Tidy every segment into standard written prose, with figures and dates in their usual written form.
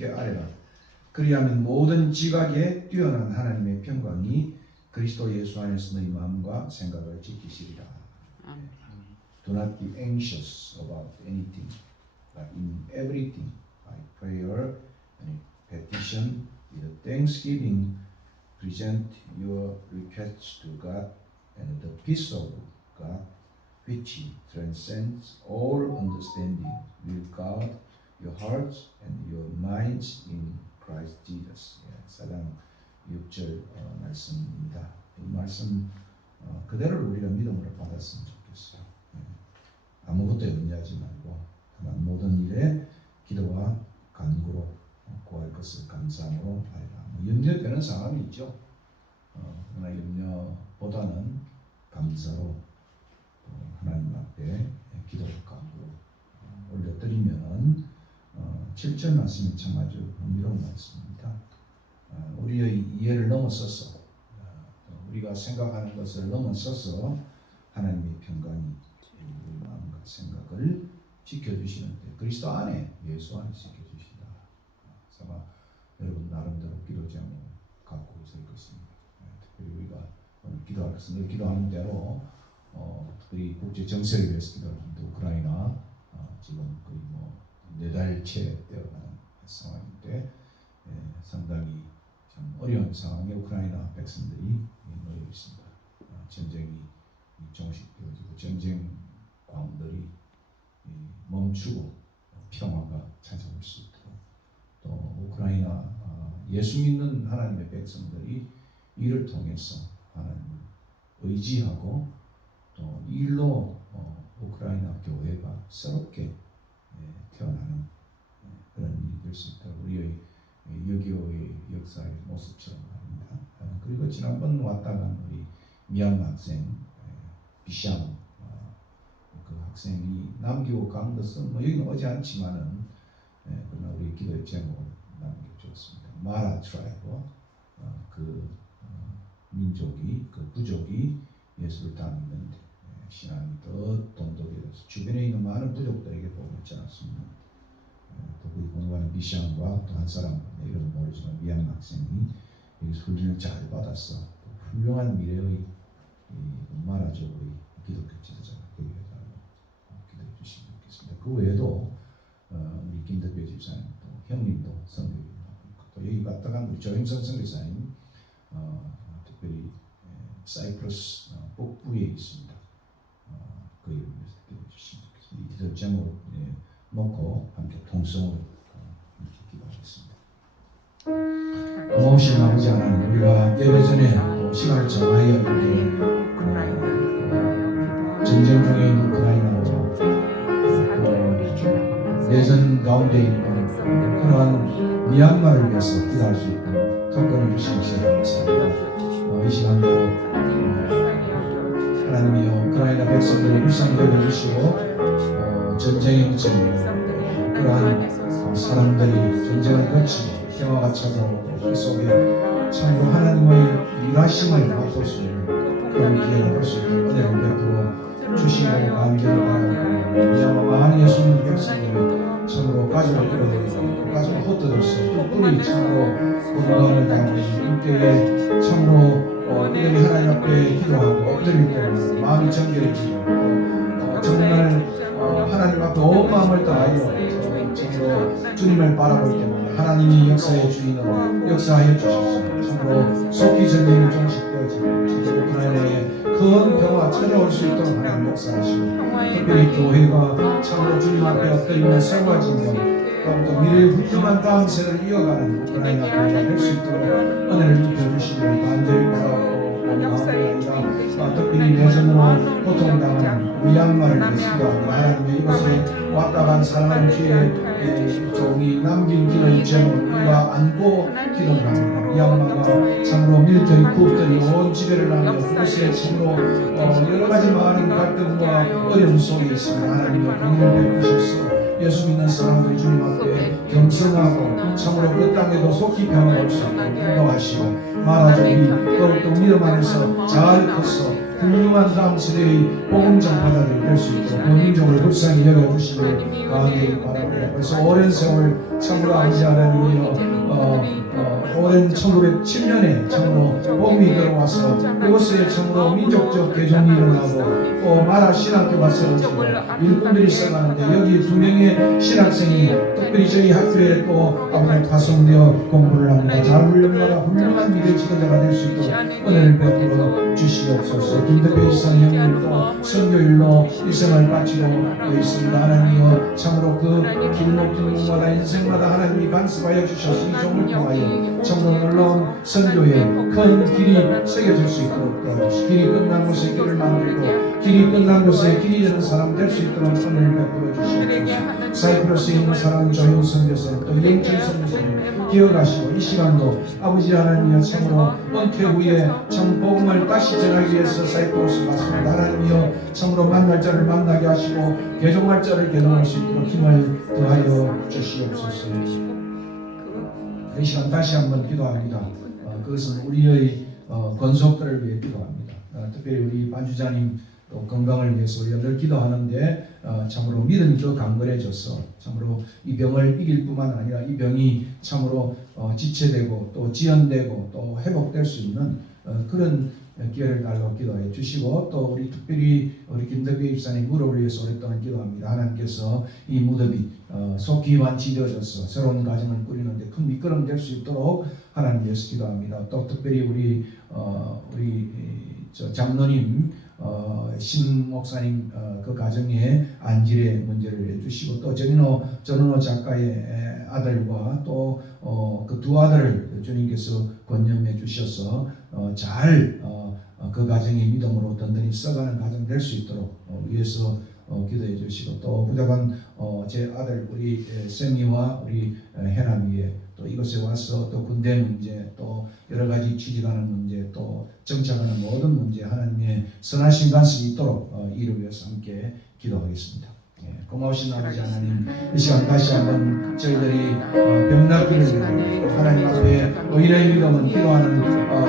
형께 아뢰라. 그리하면 모든 지각에 뛰어난 하나님의 평강이 그리스도 예수 안에서 너희 마음과 생각을 지키시리라. Do not be anxious about anything, but in everything by prayer and petition with thanksgiving present your requests to God, and the peace of God, which transcends all understanding, will guard your hearts and your minds in Christ Jesus. 4장 6절 말씀입니다. 이 말씀 그대로를 우리가 믿음으로 받았으면 좋겠어요. 아무것도 염려하지 말고 다만 모든 일에 기도와 간구로 구할 것을 감사함으로 하리라. 염려되는 상황이 있죠. 그러나 염려보다는 감사로 하나님 앞에 기도와 간구로 올려드리면 7절 말씀이 참 아주 흥미로운 말씀입니다. 우리의 이해를 넘어서서 우리가 생각하는 것을 넘어서서 하나님의 평강이 우리 마음과 생각을 지켜주시는데 그리스도 안에 예수 안에 지켜주신다. 아마 여러분 나름대로 기도 제목 갖고 있을 것입니다. 특별히 우리가 오늘 기도할 것은 늘 기도하는 대로 특별히 국제 정세를 위해서 기도하는데 우크라이나 지금 거의 4달째 되어가는 상황인데 상당히 참 어려운 상황에 우크라이나 백성들이 놓여 있습니다. 전쟁이 종식되어지고 전쟁 광들이 멈추고 평화가 찾아올 수 있도록 또 우크라이나 예수 믿는 하나님의 백성들이 이를 통해서 하나님을 의지하고 또 이 일로 우크라이나 교회가 새롭게 태어나는 그런 일이 될 수 있도록 우리의 6.25의 역사의 모습처럼 말입니다. 그리고 지난번 왔다 간 우리 미얀마 학생 비샹 그 학생이 남기고 간 것은 여기는 오지 않지만은 그러나 우리 기도의 제목을 남겨주었습니다. 마라 트라이브 그 민족이 그 부족이 예수를 다 믿는데 신앙이 더 돈독해져서 주변에 있는 많은 부족들에게 복을 받지 않았습니다. 또 그 공부하는 비샹과 또 한 사람 이름 모르지만 미얀마 학생이 여기서 훈련을 잘 받았어 훌륭한 미래의 마라족의 기독교 지도자가 되게 해달라고 기도해 주시면 좋겠습니다. 그 외에도 우리 김덕배 집사님 또 형님도 선교입니다. 또 여기 갔다 간 우리 조행선 선교사님 특별히 사이프러스 북부에 있습니다. 그 이름을 기도해 주시면 좋겠습니다. 이 기도 제목을 놓고 함께 통성으로 이렇게 기도하겠습니다. 고마우신 아버지 하나님, 우리가 예배 전에 또 시간을 정하여 이렇게 전쟁 중에 있는 우크라이나로 내전 가운데 있는 그러한 미얀마를 위해서 기도할 수 있도록 특권을 주신 것을 감사합니다. 이 시간도 하나님이여 우크라이나 백성들을 일상되게 해주시고 전쟁에 그치는 그러한 사람들이 전쟁을 거치고 평화가 찾아오고 그 속에 참으로 하나님의 일하심을 맛볼 수 있는 그런 기회를 볼 수 있는 은혜를 베풀어 주시기를 간절히 바라고 미얀마 많은 예수 믿는 백성들이 참으로 가정을 잃어버리고 가정을 헛되어서 또 뿌리 참으로 고통을 당하고 있는 이때에 참으로 이들이 하나님 앞에 기도하고 엎드릴 때 마음이 정결해지고 정말 하나님 앞에 온 마음을 다하여 참으로 주님을 바라볼 때마다 하나님이 역사의 주인으로 역사하여 주셨습니다. 참으로 속히 전쟁이 종식되어지고 우크라이나에 큰 평화가 찾아올 수 있도록 하나님 역사하시고 특별히 교회가 참으로 주님 앞에 엎드리며 세워지며 또 미래의 훌륭한 다음 세대를 이어가는 우크라이나 교회가 될 수 있도록 은혜를 입혀주시기를 간절히 바라고 특별히 내전으로 고통당하는 미얀마를 위해서 하나님의 이곳에 왔다 간 사랑하는 주의 종이 남긴 기도의 제목을 우리가 안고 기도를 합니다. 미얀마가 참으로 밀리터리 쿱들이 온 지배를 하며 그것에 참으로 여러 가지 많은 갈등과 어려움 속에 있으며 하나님의 공의를 베푸셔서 예수 믿는 사람들이 주님 앞에 겸손하고 참으로 그 땅에도 속히 평안을 올 수 있도록 인도하시고 마라족이 더욱더 믿음 안에서 잘 커서 훌륭한 다음 세대의 복음 전파자들이 될 수 있도록 그 민족을 불쌍히 여겨주시길 간절히 바랍니다. 그래서 오랜 세월 참으로 아버지 하나님이 오랜 1907년에 참으로 봄이 들어와서 그곳에 참으로 민족적 개종이 일어나고 또 마라 신학교가 세워지고 일꾼들이 써가는데 여기 2명의 신학생이 특별히 저희 학교에 또 아버지 파송되어 공부를 합니다. 잘 훈련받아 훌륭한 미래 지도자가 될 수 있도록 은혜를 베풀어 주시옵소서. 김덕배 지사님도 선교일로 일생을 바치고 있습니다. 하나님이여 참으로 그 길목길목마다 인생마다 하나님이 간섭하여 주셔서 이 종을 통하여 참으로 놀라운 선교에 큰 길이 새겨질 수 있도록 도와주시고 길이 끝난 곳에 길을 만들고 길이 끝난 곳에 길이 되는 사람 될 수 있도록 은혜를 베풀어 주시옵소서. 사이프러스에 있는 사람 조용 선교사님 또 영철 선교사님 기억하시고 이 시간도 아버지 하나님이여 참으로 은퇴 후에 참 복음을 다시 전하기 위해서 사이프러스 왔습니다. 하나님이여 참으로 만날 자를 만나게 하시고 개종할 자를 개종할 수 있도록 힘을 더하여 주시옵소서. 이 시간 다시 한번 기도합니다. 그것은 우리의 권속들을 위해 기도합니다. 특별히 우리 반주자님 또 건강을 위해서 우리가 늘 기도하는데 참으로 믿음이 더 강건해져서 참으로 이 병을 이길 뿐만 아니라 이 병이 참으로 지체되고 또 지연되고 또 회복될 수 있는 그런 기회를 달라고 기도해 주시고 또 우리 특별히 우리 김덕배 입사님 무릎을 위해서 오랫동안 기도합니다. 하나님께서 이 무릎이 속히 완치되어져서 새로운 가정을 꾸리는데 큰 미끄럼 될 수 있도록 하나님 위해서 기도합니다. 또 특별히 우리 장로님 신 목사님 그 가정에 안질의 문제를 해주시고 또 전은호 작가의 아들과 또 그 두 아들을 주님께서 권념해 주셔서 잘 그 가정의 믿음으로 든든히 써가는 가정 될 수 있도록 위해서 기도해 주시고 또 부족한 제 아들 우리 세미와 우리 해남이에 또 이곳에 와서 또 군대 문제 또 여러 가지 취직하는 문제 또 정착하는 모든 문제 하나님의 선하신 간섭이 있도록 이를 위해서 함께 기도하겠습니다. 고마우신 아버지 하나님 이 시간 다시 한번 저희들이 병낫기를 위해 하나님 앞에 의인의 믿음은 기도하는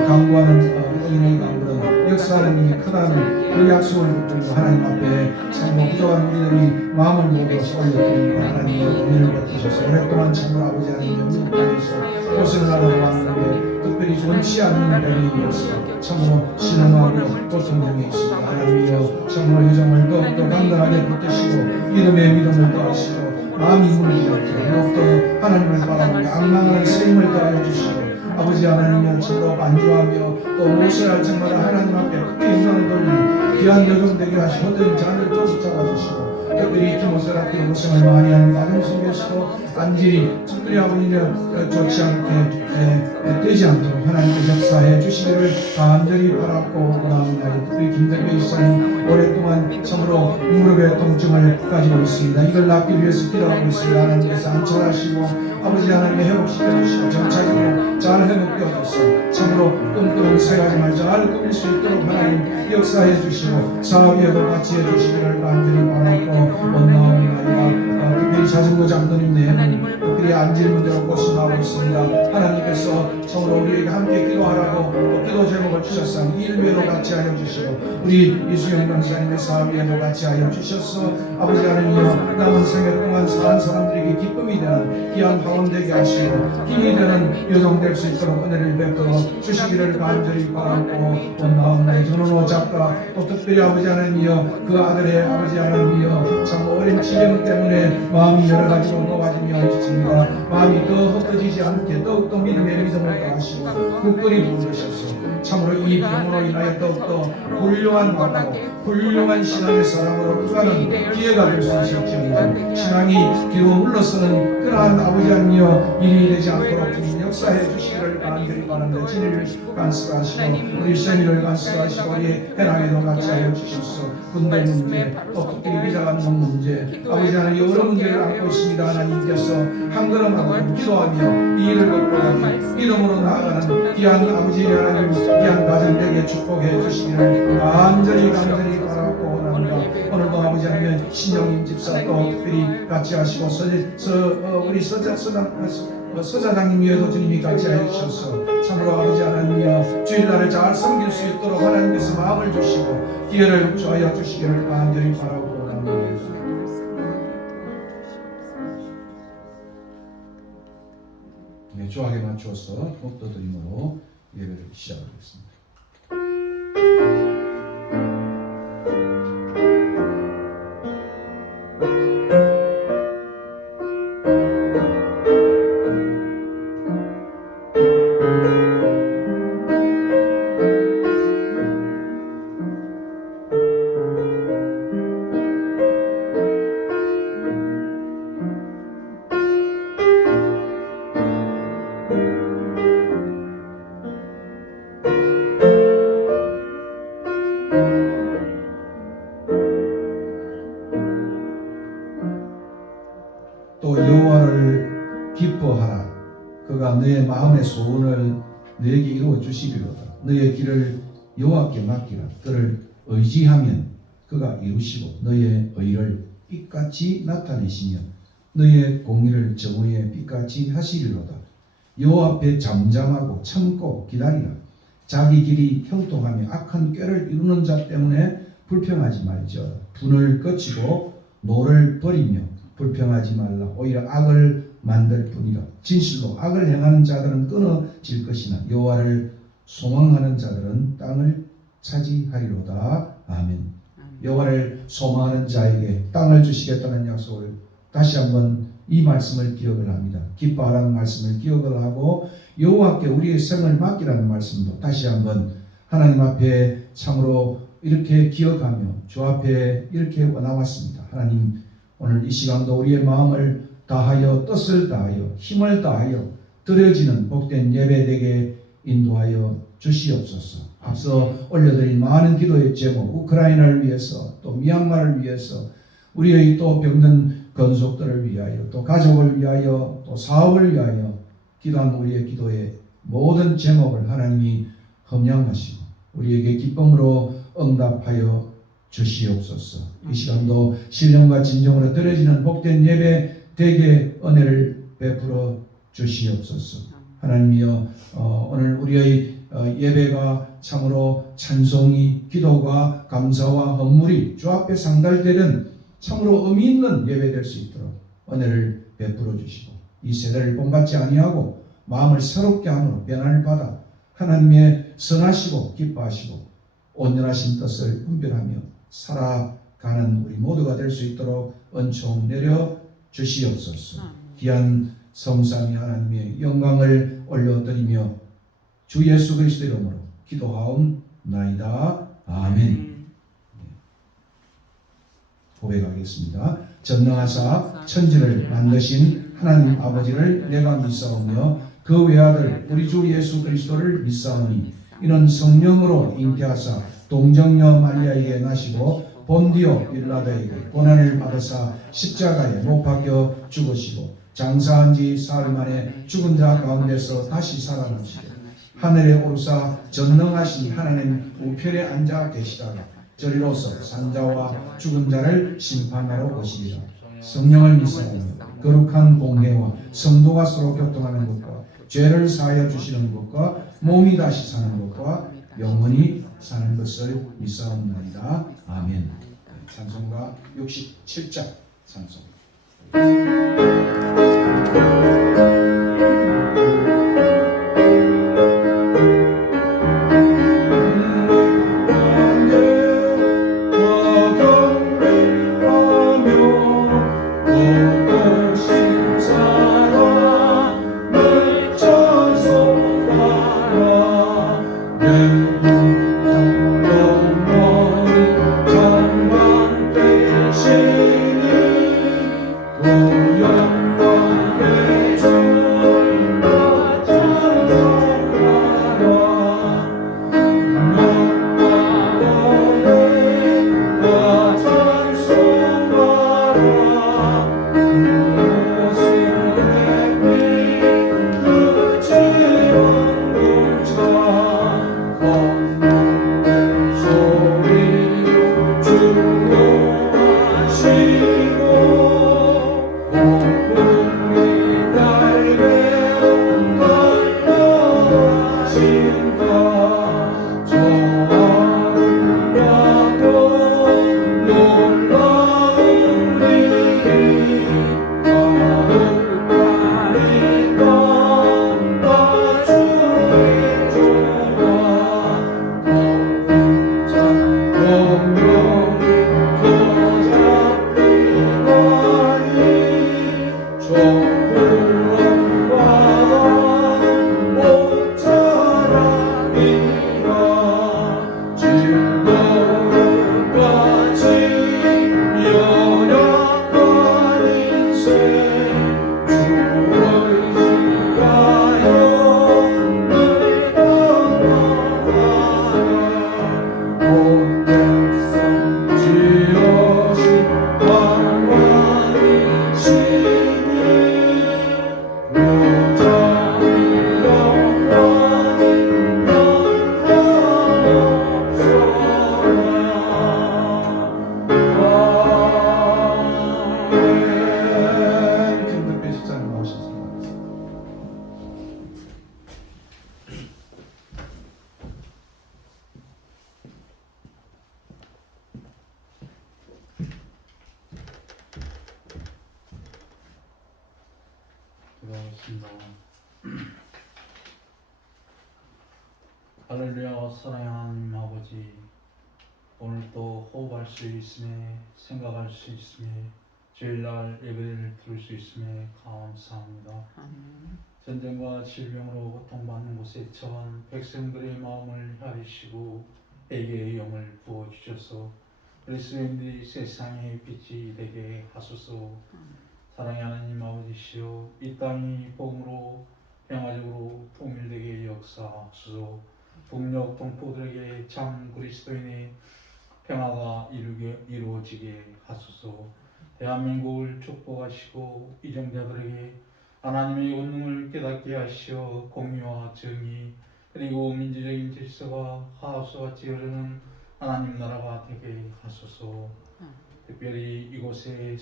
강구하는 의인의 강구는 역사하는 힘이 크다는 그 약속을 붙들고 하나님 앞에 참으로 부족한 우리들이 마음을 먹어서 올려드립니다. 하나님의 은혜를 베푸셔서 오랫동안 참으로 아버지 하나님 영역에서 고생을 하러 왔는데 특별히 원치 않는 병에 이어서 참으로 신음하고 고통 중에 있습니다. 하나님이여 참으로 유정을 더욱더 단단하게 붙드시고 믿음을 더하시고 마음이 무너지지 않게 더욱더 하나님을 바라보고 악망하는 생명을 더하여 주시고 아버지 하나님이여 참으로 반주하며 또 무엇을 할 때마다 하나님 앞에 크게 힘을 돌리는 귀한 여정 되게 하시고 모든 자를 또 붙잡아주시고 특별히 기모세라피로 고생을 많이 하는 가정 속에서도 안질이 특별히 아버지는 좋지 않게 되지 않도록 하나님께 역사해 주시기를 간절히 바라고 원합니다. 특별히 김덕배 이사님 오랫동안 참으로 무릎의 통증을 가지고 있습니다. 이걸 낫기 위해서 기도하고 있습니다. 하나님께서 안철하시고 아버지 하나님의 회복시켜주시고 정착으로 잘 회복되어져서 참으로 꿈꾸는 세 가지 말 잘 꾸밀 수 있도록 하나님 역사해 주시고 사업에도 같이 해주시기를 간절히 바라고 원나옵니다. 특별히 자전거 장로님 내에는 특별히 안질 문제로 고심하고 있습니다. 하나님께서 참으로 우리에게 함께 기도하라고 또 기도 제목을 주셨사니 이 일외로 같이 하여 주시고 우리 이수영 강사님의 사업에도 같이 하여 주셔서 아버지 하나님이여 남은 생애 동안 사는 사람들에게 기쁨이 되는 귀한 하원 되게 하시고 힘이 되는 요동될 수 있도록 은혜를 베풀어 주시기를 간절히 바라고 원나옵나이. 전원호 작가 또 특별히 아버지 하나님이여 그 아들의 아버지 하나님이여 참 어린 지병 때문에 마음이 여러 가지로 놓아지며 있습니다. 마음이 더 흩어지지 않게 더욱더 믿음의 믿음을 더하시고 굳건히 부르셔서 참으로 이 병으로 인하여 더욱더 훌륭한 마음으로 훌륭한 신앙의 사람으로 가는 기회가 될 수 있을지어다. 신앙이 뒤로 물러서는 그러한 아버지 하나님이여 일이 되지 않도록 주님 역사해 주시기를 간절히 바랍니다. 진리를 간수하시고 우리 세미를 간수하시고 우리 해남에도 같이 하여 주셔서 군대 문제 또 특별히 비자간동 문제 아버지 하나님 여러 문제를 안고 있습니다. 하나님께서 한 걸음 한 걸음 기도하며 이 일을 극복하기 믿음으로 나아가는 귀한 아버지 하나님 귀한 가정에게 축복해 주시기를 간절히 바라고 원합니다. 오늘도 아버지 하나님 신영임 집사 또 특별히 같이 하시고 우리 서자장님 위에도 주님이 같이 해주셔서 참으로 아버지 하나님이여 주일날을 잘 섬길 수 있도록 하나님께서 마음을 주시고 기회를 주하여 주시기를 간절히 바라고 원합니다. 조학에 맞추어서 목도드림으로 예배를 시작하겠습니다. 또 여호와를 기뻐하라. 그가 너의 마음의 소원을 너에게 이루어 주시리로다. 너의 길을 여호와께 맡기라. 그를 의지하면 그가 이루시고 너의 의를 빛같이 나타내시며 너의 공의를 정오의 빛같이 하시리로다. 여호와 앞에 잠잠하고 참고 기다리라. 자기 길이 형통하며 악한 꾀를 이루는 자 때문에 불평하지 말지어다. 분을 거치고 노를 버리며 불평하지 말라. 오히려 악을 만들 뿐이라. 진실로 악을 행하는 자들은 끊어질 것이나 여호와를 소망하는 자들은 땅을 차지하리로다. 아멘. 여호와를 소망하는 자에게 땅을 주시겠다는 약속을 다시 한번 이 말씀을 기억을 합니다. 기뻐하라는 말씀을 기억을 하고 여호와께 우리의 생을 맡기라는 말씀도 다시 한번 하나님 앞에 참으로 이렇게 기억하며 주 앞에 이렇게 나왔습니다. 하나님, 오늘 이 시간도 우리의 마음을 다하여 뜻을 다하여 힘을 다하여 드려지는 복된 예배 되게 인도하여 주시옵소서. 앞서 올려드린 많은 기도의 제목, 우크라이나를 위해서 또 미얀마를 위해서 우리의 또 병든 건속들을 위하여 또 가족을 위하여 또 사업을 위하여 기도한 우리의 기도의 모든 제목을 하나님이 험양하시고 우리에게 기쁨으로 응답하여 주시옵소서. 이 시간도 신령과 진정으로 드려지는 복된 예배 되게 은혜를 베풀어 주시옵소서. 하나님이여, 오늘 우리의 예배가 참으로 찬송이, 기도가, 감사와 헌물이 주 앞에 상달되는 참으로 의미 있는 예배 될 수 있도록 은혜를 베풀어 주시고 이 세대를 본받지 아니하고 마음을 새롭게 함으로 변화를 받아 하나님의 선하시고 기뻐하시고 온전하신 뜻을 분별하며 살아가는 우리 모두가 될 수 있도록 은총 내려 주시옵소서. 귀한 성삼위 하나님의 영광을 올려드리며 주 예수 그리스도 이름으로 기도하옵나이다. 아멘. 고백하겠습니다. 전능하사 천지를 만드신 하나님 아버지를 내가 믿사오며 그 외아들 우리 주 예수 그리스도를 믿사오니 이는 성령으로 잉태하사 동정녀 마리아에게 나시고 본디오 빌라도에게 고난을 받으사 십자가에 못 박혀 죽으시고 장사한 지 사흘 만에 죽은 자 가운데서 다시 살아나시고 하늘에 오르사 전능하신 하나님 우편에 앉아 계시다가 저리로서 산자와 죽은 자를 심판하러 오시리라. 성령을 믿사오며 거룩한 공회와 성도가 서로 교통하는 것과 죄를 사하여 주시는 것과 몸이 다시 사는 것과 영원히 사는 것을 믿사옵나이다. 아멘. 찬송가 67장 찬송. 영광 되시니 오 영광 되시니 기도하겠습니다. 할렐루야. 사랑하는 하나님 아버지, 오늘도 호흡할 수 있음에, 생각할 수 있음에, 주일날 예배를 들을 수 있음에 감사합니다. 전쟁과 질병으로 고통받는 곳에 처한 백성들의 마음을 헤아리시고 회개의 영을 부어주셔서 그리스도인들이 세상의 빛이 되게 하소서. 사랑의 하나님 아버지시여, 이 땅이 복음으로 평화적으로 통일되게 역사하소서. 북녘 동포들에게 참 그리스도인의 평화가 이루어지게 하소서. 대한민국을 축복하시고 이정자들에게 하나님의 권능을 깨닫게 하시어 공의와 정의 그리고 민주적인 질서가 하수같이 흐르는 하나님 나라가 되게 하소서. 특별히 이곳에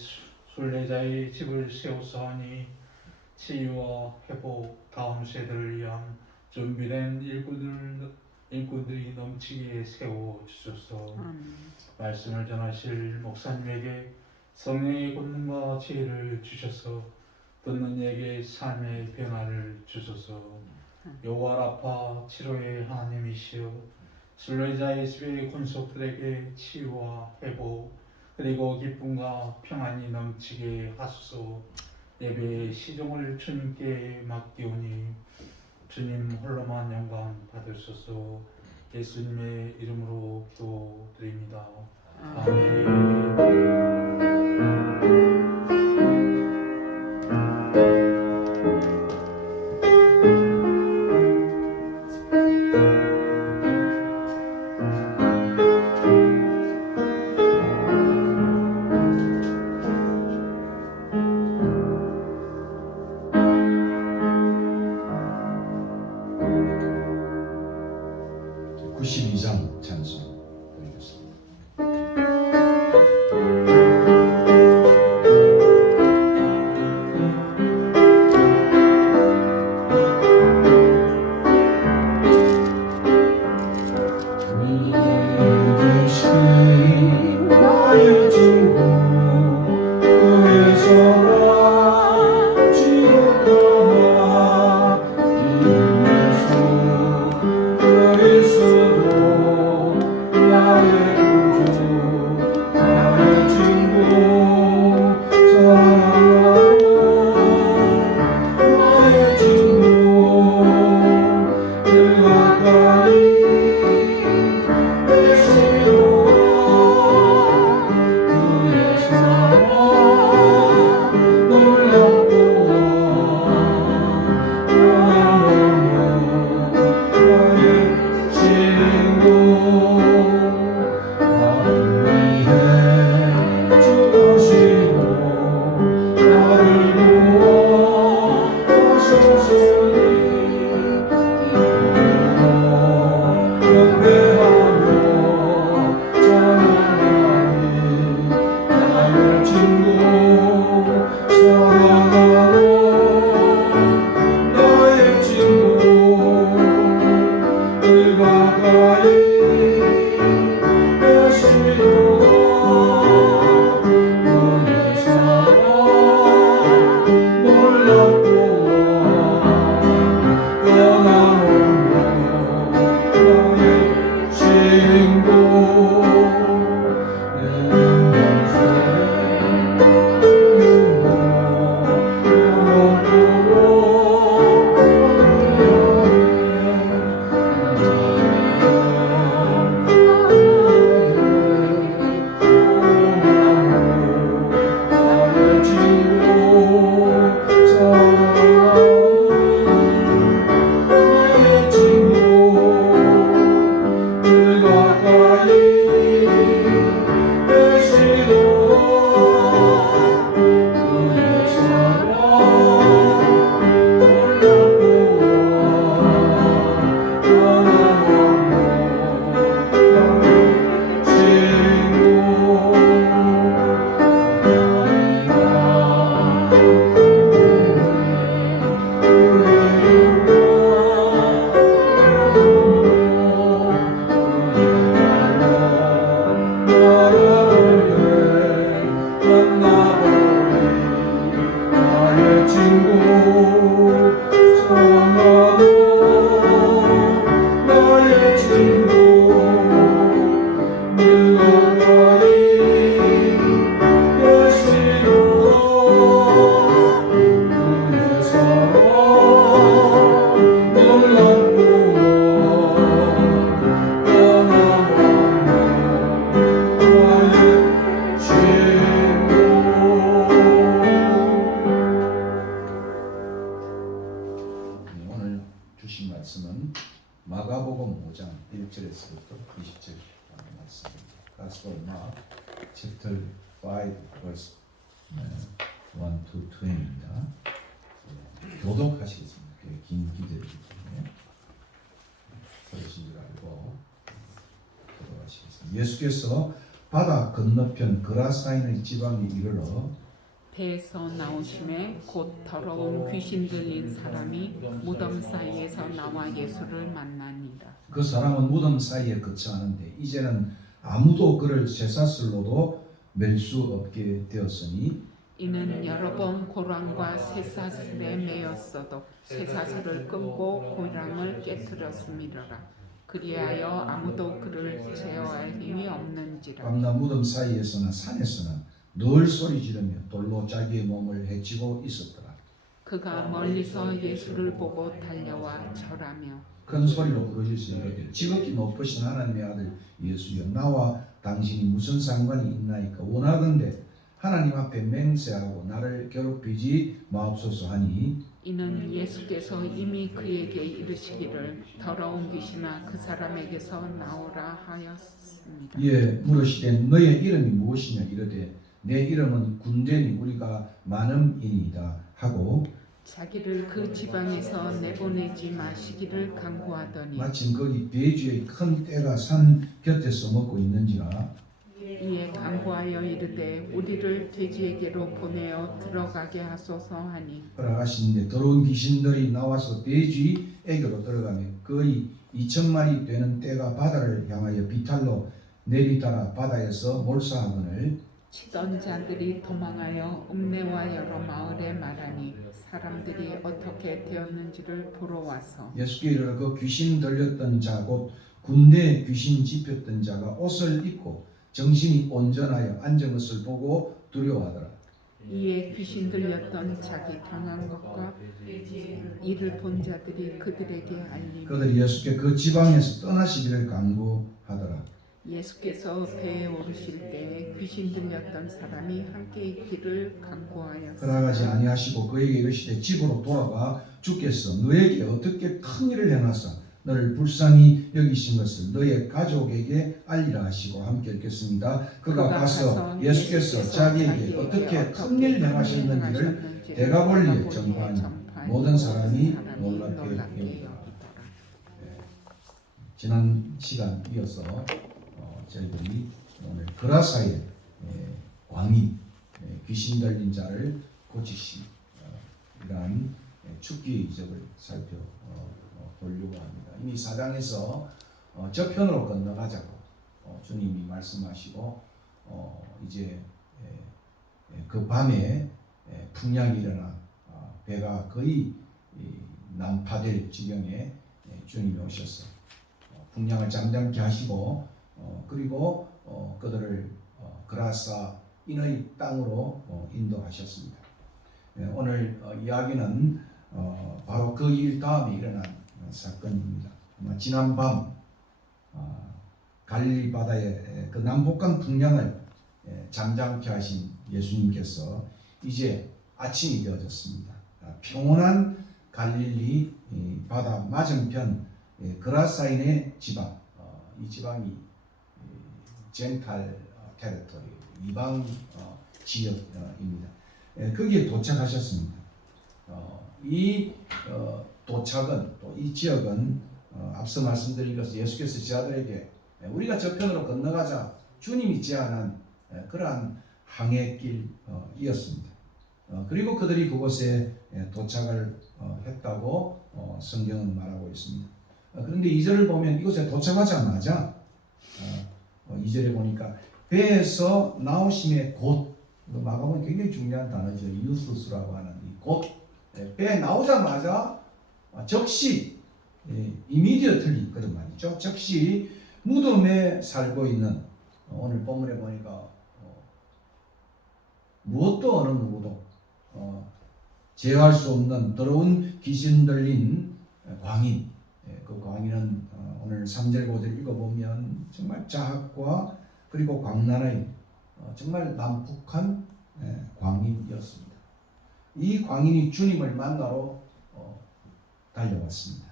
순례자의 집을 세우사하니 치유와 회복, 다음 세대를 위한 준비된 일꾼들이 넘치게 세워주소서. 말씀을 전하실 목사님에게 성령의 권능과 지혜를 주셔서 듣는 이에게 삶의 변화를 주소서. 여호와라파 치료의 하나님이시여, 순례자의 집의 군속들에게 치유와 회복 그리고 기쁨과 평안이 넘치게 하소서. 예배의 시종을 주님께 맡기오니 주님 홀로만 영광 받으소서. 예수님의 이름으로 기도드립니다. 아멘. 찬송 드리겠습니다. 친구 말씀은 마가복음 5장 1절에서부터 20절 말씀입니다. Gospel of Mark, chapter 5, verse 1 to 20입니다. 교독하시겠습니다. 긴 기절이기 때문에 그러신 줄 알고 교독하시겠습니다. 예수께서 바다 건너편 그라사인의 지방에 이르러 배에서 나오심에 곧 더러운 귀신 들린 사람이 무덤 사이에서 나와 예수를 만나니라. 그 사람은 무덤 사이에 거처하는데 이제는 아무도 그를 쇠사슬로도 맬 수 없게 되었으니 이는 여러 번 고랑과 쇠사슬에 매였어도 쇠사슬을 끊고 고랑을 깨뜨렸음이로라. 그리하여 아무도 그를 제어할 힘이 없는지라. 밤낮 무덤 사이에서나 산에서나 늘 소리 지르며 돌로 자기의 몸을 해치고 있었더라. 그가 멀리서 예수를 보고 달려와 절하며 큰 소리로 부르짖으며 이르되 지극히 높으신 하나님의 아들 예수여 나와 당신이 무슨 상관이 있나이까 원하건대 하나님 앞에 맹세하고 나를 괴롭히지 마옵소서 하니 이는 예수께서 이미 그에게 이르시기를 더러운 귀신아 그 사람에게서 나오라 하였습니다. 이에 물으시되 너의 이름이 무엇이냐 이르되 내 이름은 군대니 우리가 많음이니이다 하고 자기를 그 지방에서 내보내지 마시기를 간구하더니 마침 거기 돼지의 큰 떼가 산 곁에서 먹고 있는지라 이에 간구하여 이르되 우리를 돼지에게로 보내어 들어가게 하소서 하니 허락하시는데 더러운 귀신들이 나와서 돼지에게로 들어가며 거의 2,000마리 되는 떼가 바다를 향하여 비탈로 내리따라 바다에서 몰사하거늘 치던 자들이 도망하여 읍내와 여러 마을에 말하니 사람들이 어떻게 되었는지를 보러 와서 예수께 이르러 그 귀신 들렸던 자 곧 군대에 귀신 집혔던 자가 옷을 입고 정신이 온전하여 앉은 것을 보고 두려워하더라. 이에 귀신 들렸던 자기 당한 것과 이를 본 자들이 그들에게 알리니 그들이 예수께 그 지방에서 떠나시기를 간구하더라. 예수께서 배에 오르실 때 귀신 들렸던 사람이 함께 있기를 간구하였으나 허락하지 아니하시고 그에게 이르시되 집으로 돌아가 주께서 너에게 어떻게 큰 일을 행하사 너를 불쌍히 여기신 것을 너의 가족에게 알리라 하시고 함께 읽겠습니다. 그가 가서 예수께서 자기에게 어떻게 큰 일을 행하셨는지를 대가볼리에 전파하니 모든 사람이 놀랍게 여기더라. 지난 시간 이어서 저희들이 오늘 그라사의 광인 귀신 들린 자를 고치신 이러한 축기의 이적을 살펴보려고 합니다. 이미 4장에서 저편으로 건너가자고 주님이 말씀하시고 이제 그 밤에 풍랑이 일어나 배가 거의 난파될 지경에 주님이 오셔서 풍랑을 잠잠케 하시고 그리고 그들을 그라사인의 땅으로 인도하셨습니다. 오늘 이야기는 바로 그 일 다음에 일어난 사건입니다. 지난 밤 갈릴리 바다의 그 남북한 풍랑을 잠잠케 하신 예수님께서 이제 아침이 되어졌습니다. 평온한 갈릴리 바다 맞은편 그라사인의 지방, 이 지방이 젠탈 테리토리, 이방 지역입니다. 거기에 도착하셨습니다. 이 도착은 또 이 지역은 앞서 말씀드린 것은 예수께서 제자들에게 우리가 저편으로 건너가자 주님이 제안한 그러한 항해길이었습니다. 그리고 그들이 그곳에 도착을 했다고 성경은 말하고 있습니다. 그런데 2절을 보면 이곳에 도착하자마자 2절에 보니까 배에서 나오심에 곧, 마감은 굉장히 중요한 단어죠. 유수스라고 하는 이 곧, 배에 나오자마자 즉시 immediately 그런 말이죠. 즉시 무덤에 살고 있는 오늘 본문에 보니까 무엇도 어느 누구도 제어할 수 없는 더러운 귀신 들린 광인, 그 광인은 오늘 3절 5절 읽어보면 정말 자학과 그리고 광란의 정말 난폭한 광인이었습니다. 이 광인이 주님을 만나러 달려왔습니다.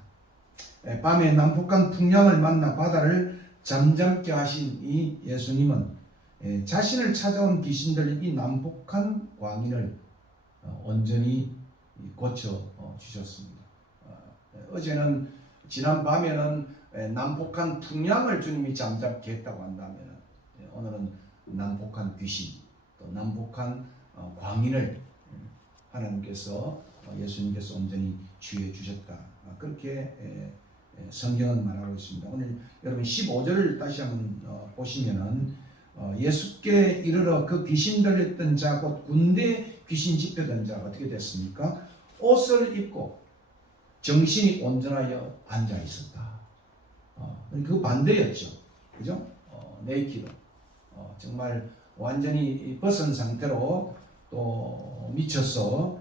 밤에 난폭한 풍랑을 만나 바다를 잠잠케 하신 이 예수님은 자신을 찾아온 귀신들 이 난폭한 광인을 온전히 고쳐 주셨습니다. 어제는 지난 밤에는 난폭한 풍랑을 주님이 잠잠케 했다고 한다면 오늘은 난폭한 귀신 또 난폭한 광인을 하나님께서 예수님께서 온전히 주해 주셨다. 그렇게 성경은 말하고 있습니다. 오늘 여러분 15절을 다시 한번 보시면은 예수께 이르러 그 귀신 들렸던 자 곧 군대 귀신 집혔던 자가 어떻게 됐습니까? 옷을 입고 정신이 온전하여 앉아 있었다. 그 반대였죠. 그죠? 네이키드. 정말 완전히 벗은 상태로 또 미쳐서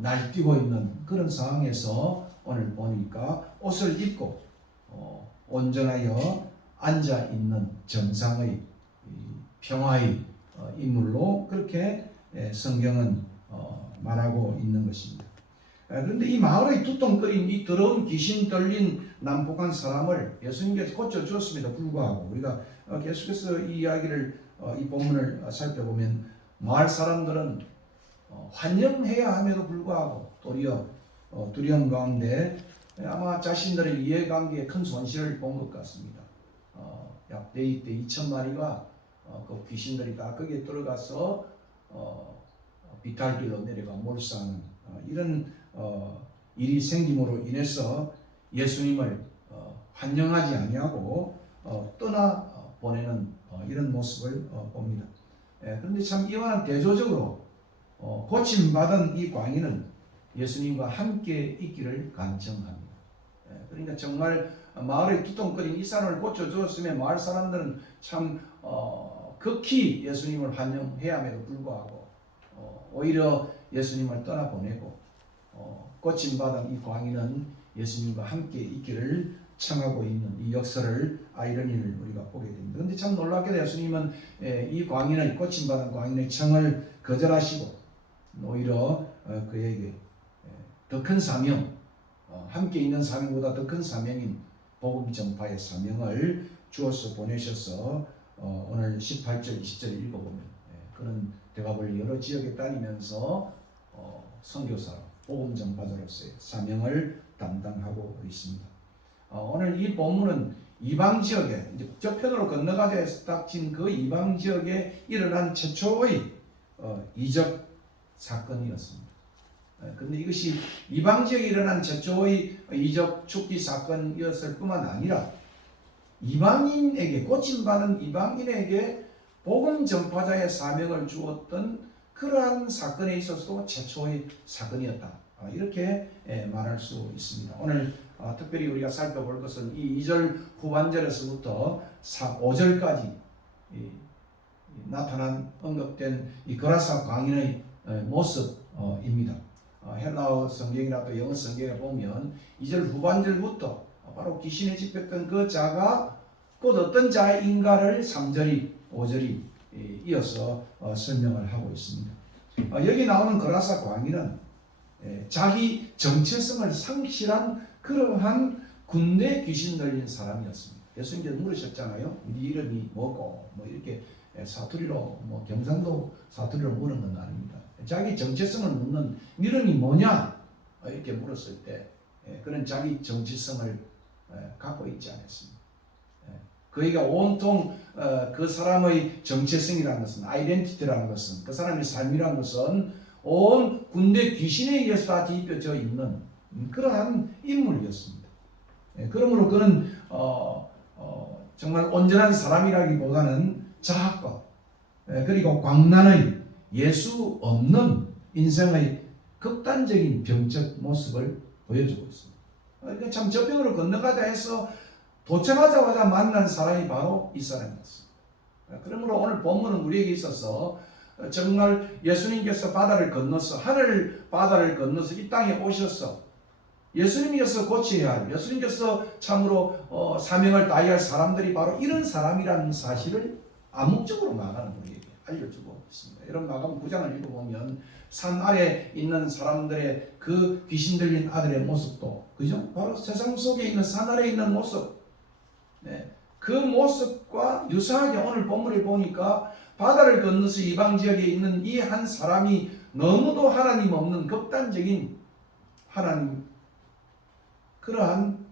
날뛰고 있는 그런 상황에서 오늘 보니까 옷을 입고 온전하여 앉아 있는 정상의 평화의 인물로 그렇게 성경은 말하고 있는 것입니다. 그런데 이 마을의 두통거린 이 더러운 귀신 들린 난폭한 사람을 예수님께서 고쳐주었음에도 불구하고 우리가 계속해서 이 이야기를 이 본문을 살펴보면 마을 사람들은 환영해야 함에도 불구하고 도리어 두려움 가운데 아마 자신들의 이해관계에 큰 손실을 본 것 같습니다. 약 대이 때 2,000마리가 그 귀신들이 다 거기에 들어가서 비탈길로 내려가 몰수하는 이런 일이 생김으로 인해서 예수님을 환영하지 아니하고 떠나 보내는 이런 모습을 봅니다. 그런데 참 이와는 대조적으로 고침받은 이 광인은 예수님과 함께 있기를 간청합니다. 그러니까 정말 마을의 두통거린 이 사람을 고쳐주었으면 마을 사람들은 참 극히 예수님을 환영해야 함에도 불구하고 오히려 예수님을 떠나보내고 고침받은 이 광인은 예수님과 함께 있기를 청하고 있는 이 역설을 아이러니를 우리가 보게 됩니다. 그런데 참 놀랍게도 예수님은 이 광인의 고침받은 광인의 청을 거절하시고 오히려 그에게 더 큰 사명, 함께 있는 사명보다 더 큰 사명인 복음 전파의 사명을 주어서 보내셔서 오늘 18절, 20절 읽어보면 그런 대가볼 여러 지역에 다니면서 선교사로 복음 전파자로서의 사명을 담당하고 있습니다. 오늘 이 본문은 이방 지역에 이제 저편으로 건너가자 해서 닥친 그 이방 지역에 일어난 최초의 이적 사건이었습니다. 그런데 이것이 이방 지역에 일어난 최초의 이적 축기 사건이었을 뿐만 아니라 이방인에게 고침받은 이방인에게 복음 전파자의 사명을 주었던 그러한 사건에 있어서도 최초의 사건이었다. 이렇게 말할 수 있습니다. 오늘 특별히 우리가 살펴볼 것은 이 2절 후반절에서부터 5절까지 나타난 언급된 이 거라사 광인의 모습입니다. 헬라어 성경이나 또 영어 성경에 보면 2절 후반절부터 바로 귀신에 집혔던 그 자가 곧 어떤 자인가를 3절이 5절이 이어서 설명을 하고 있습니다. 여기 나오는 거라사 광인은 자기 정체성을 상실한 그러한 군대 귀신 들린 사람이었습니다. 예수님께서 물으셨잖아요. 네 이름이 뭐고 뭐 이렇게 사투리로 뭐 경상도 사투리로 물은 건 아닙니다. 자기 정체성을 묻는 네 이름이 뭐냐 이렇게 물었을 때 그는 자기 정체성을 갖고 있지 않았습니다. 그에게 온통 그 사람의 정체성이라는 것은 아이덴티티라는 것은 그 사람의 삶이라는 것은 온 군대 귀신에 의해서 다 뒤집혀져 있는 그러한 인물이었습니다. 그러므로 그는 정말 온전한 사람이라기보다는 자학과 그리고 광란의 예수 없는 인생의 극단적인 병적 모습을 보여주고 있습니다. 그러니까 참 저편으로 건너가자 해서 도착하자마자 만난 사람이 바로 이 사람이었습니다. 그러므로 오늘 본문은 우리에게 있어서 정말 예수님께서 바다를 건너서 하늘 바다를 건너서 이 땅에 오셔서 예수님께서 고쳐야 할 예수님께서 참으로 사명을 다해야 할 사람들이 바로 이런 사람이라는 사실을 암묵적으로 마가는 우리에게 알려주고 있습니다. 이런 마가음 9장을 읽어보면 산 아래 있는 사람들의 그 귀신 들린 아들의 모습도 그죠? 바로 세상 속에 있는 산 아래에 있는 모습. 네. 그 모습과 유사하게 오늘 본문에 보니까 바다를 건너서 이방 지역에 있는 이 한 사람이 너무도 하나님 없는 극단적인 하나님 그러한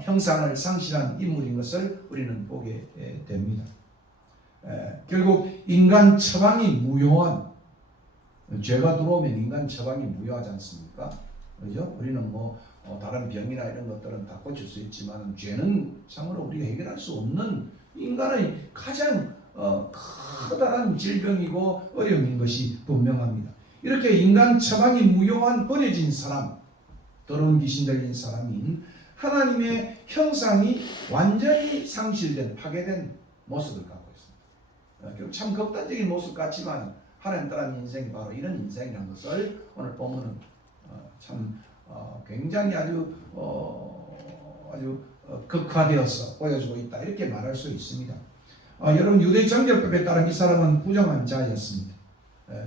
형상을 상실한 인물인 것을 우리는 보게 됩니다. 결국 인간 처방이 무효한, 죄가 들어오면 인간 처방이 무효하지 않습니까? 그죠? 우리는 다른 병이나 이런 것들은 다 고칠 수 있지만 죄는 참으로 우리가 해결할 수 없는 인간의 가장 커다란 질병이고 어려움인 것이 분명합니다. 이렇게 인간 처방이 무효한 버려진 사람, 더러운 귀신 들린 사람인 하나님의 형상이 완전히 상실된, 파괴된 모습을 갖고 있습니다. 참 극단적인 모습 같지만 하나님 따른 인생이 바로 이런 인생이라는 것을 오늘 본문은 참 굉장히 아주 극화되어서 보여주고 있다, 이렇게 말할 수 있습니다. 여러분, 유대 정결법에 따른 이 사람은 부정한 자였습니다.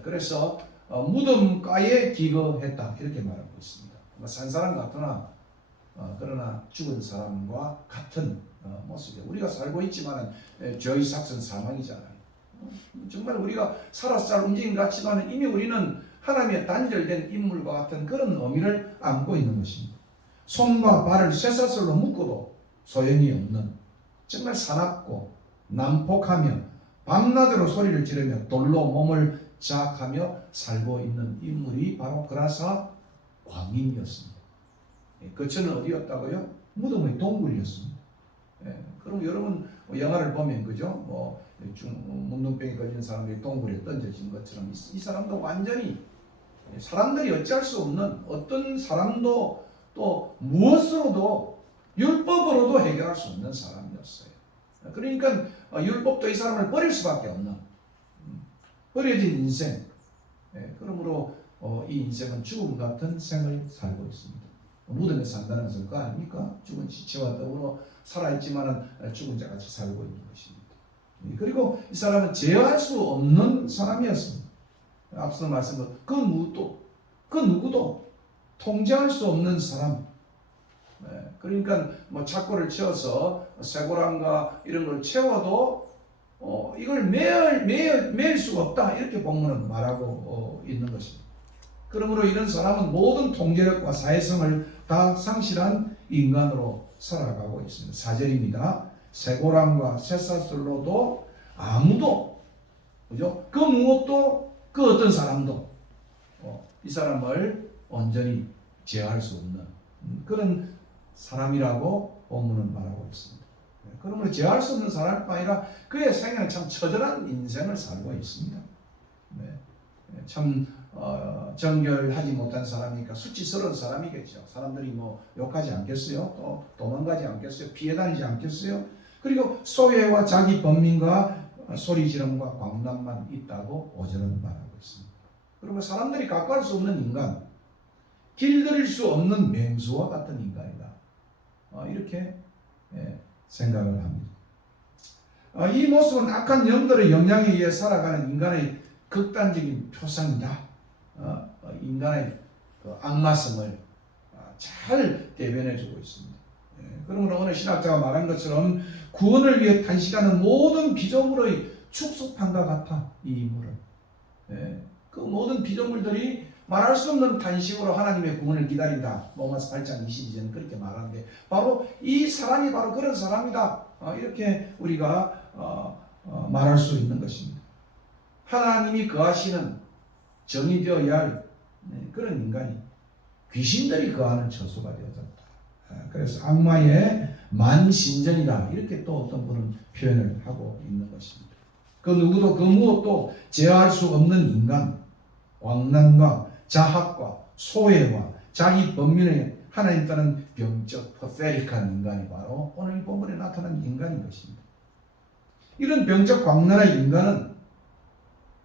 그래서 무덤가에 기거했다, 이렇게 말하고 있습니다. 산 사람 같으나 그러나 죽은 사람과 같은 모습이에요. 우리가 살고 있지만 죄의 삭은 사망이잖아요. 정말 우리가 살아서 잘 움직임 같지만 이미 우리는 하나님의 단절된 인물과 같은 그런 의미를 안고 있는 것입니다. 손과 발을 쇠사슬로 묶어도 소용이 없는, 정말 사납고 난폭하며 밤낮으로 소리를 지르며 돌로 몸을 자학하며 살고 있는 인물이 바로 그라사 광인이었습니다. 거처는 어디였다고요? 무덤의 동굴이었습니다. 그럼 여러분 영화를 보면 그죠? 문둥병에 걸린 사람들이 동굴에 던져진 것처럼 이 사람도 완전히 사람들이 어찌할 수 없는, 어떤 사람도 또 무엇으로도 율법으로도 해결할 수 없는 사람이었어요. 그러니까 율법도 이 사람을 버릴 수밖에 없는 버려진 인생. 그러므로 이 인생은 죽음 같은 생을 살고 있습니다. 무덤에 산다는 것은 그거 아닙니까? 죽은 시체와 더불어 살아있지만 죽은 자같이 살고 있는 것입니다. 그리고 이 사람은 제어할 수 없는 사람이었습니다. 앞서 말씀드린 그 누구도 통제할 수 없는 사람. 그러니까 착고를 채워서 쇠고랑과 이런 걸 채워도 이걸 매일 수가 없다, 이렇게 본문은 말하고 있는 것입니다. 그러므로 이런 사람은 모든 통제력과 사회성을 다 상실한 인간으로 살아가고 있습니다. 4절입니다. 쇠고랑과 쇠사슬로도 아무도, 그죠? 그 무엇도, 그 어떤 사람도 이 사람을 온전히 제어할 수 없는 그런 사람이라고 본문은 말하고 있습니다. 그러므로 제어할 수 없는 사람뿐 아니라 그의 생애는 참 처절한 인생을 살고 있습니다. 참 정결하지 못한 사람이니까 수치스러운 사람이겠죠. 사람들이 욕하지 않겠어요? 또 도망가지 않겠어요? 피해 다니지 않겠어요? 그리고 소외와 자기 번민과 소리 지름과 광란만 있다고 5절은 말하고 있습니다. 그리고 사람들이 가까울 수 없는 인간, 길들일 수 없는 맹수와 같은 인간이다, 이렇게 생각을 합니다. 이 모습은 악한 영들의 영향에 의해 살아가는 인간의 극단적인 표상이다. 인간의 악마성을 잘 대변해주고 있습니다. 그러므로 오늘 신학자가 말한 것처럼 구원을 위해 탄식하는 모든 피조물의 축소판과 같아, 이 인물은. 그 모든 피조물들이 말할 수 없는 탄식으로 하나님의 구원을 기다린다. 로마서 8장 22절은 그렇게 말하는데 바로 이 사람이 바로 그런 사람이다, 이렇게 우리가 말할 수 있는 것입니다. 하나님이 거하시는 정의되어야 할 그런 인간이 귀신들이 거하는 처소가 되어졌다. 그래서 악마의 만신전이다, 이렇게 또 어떤 분은 표현을 하고 있는 것입니다. 그 누구도 그 무엇도 제어할 수 없는 인간, 광란과 자학과 소외와 자기 범민의 하나님 따른 병적 퍼세릭한 인간이 바로 오늘 본문에 나타난 인간인 것입니다. 이런 병적 광란의 인간은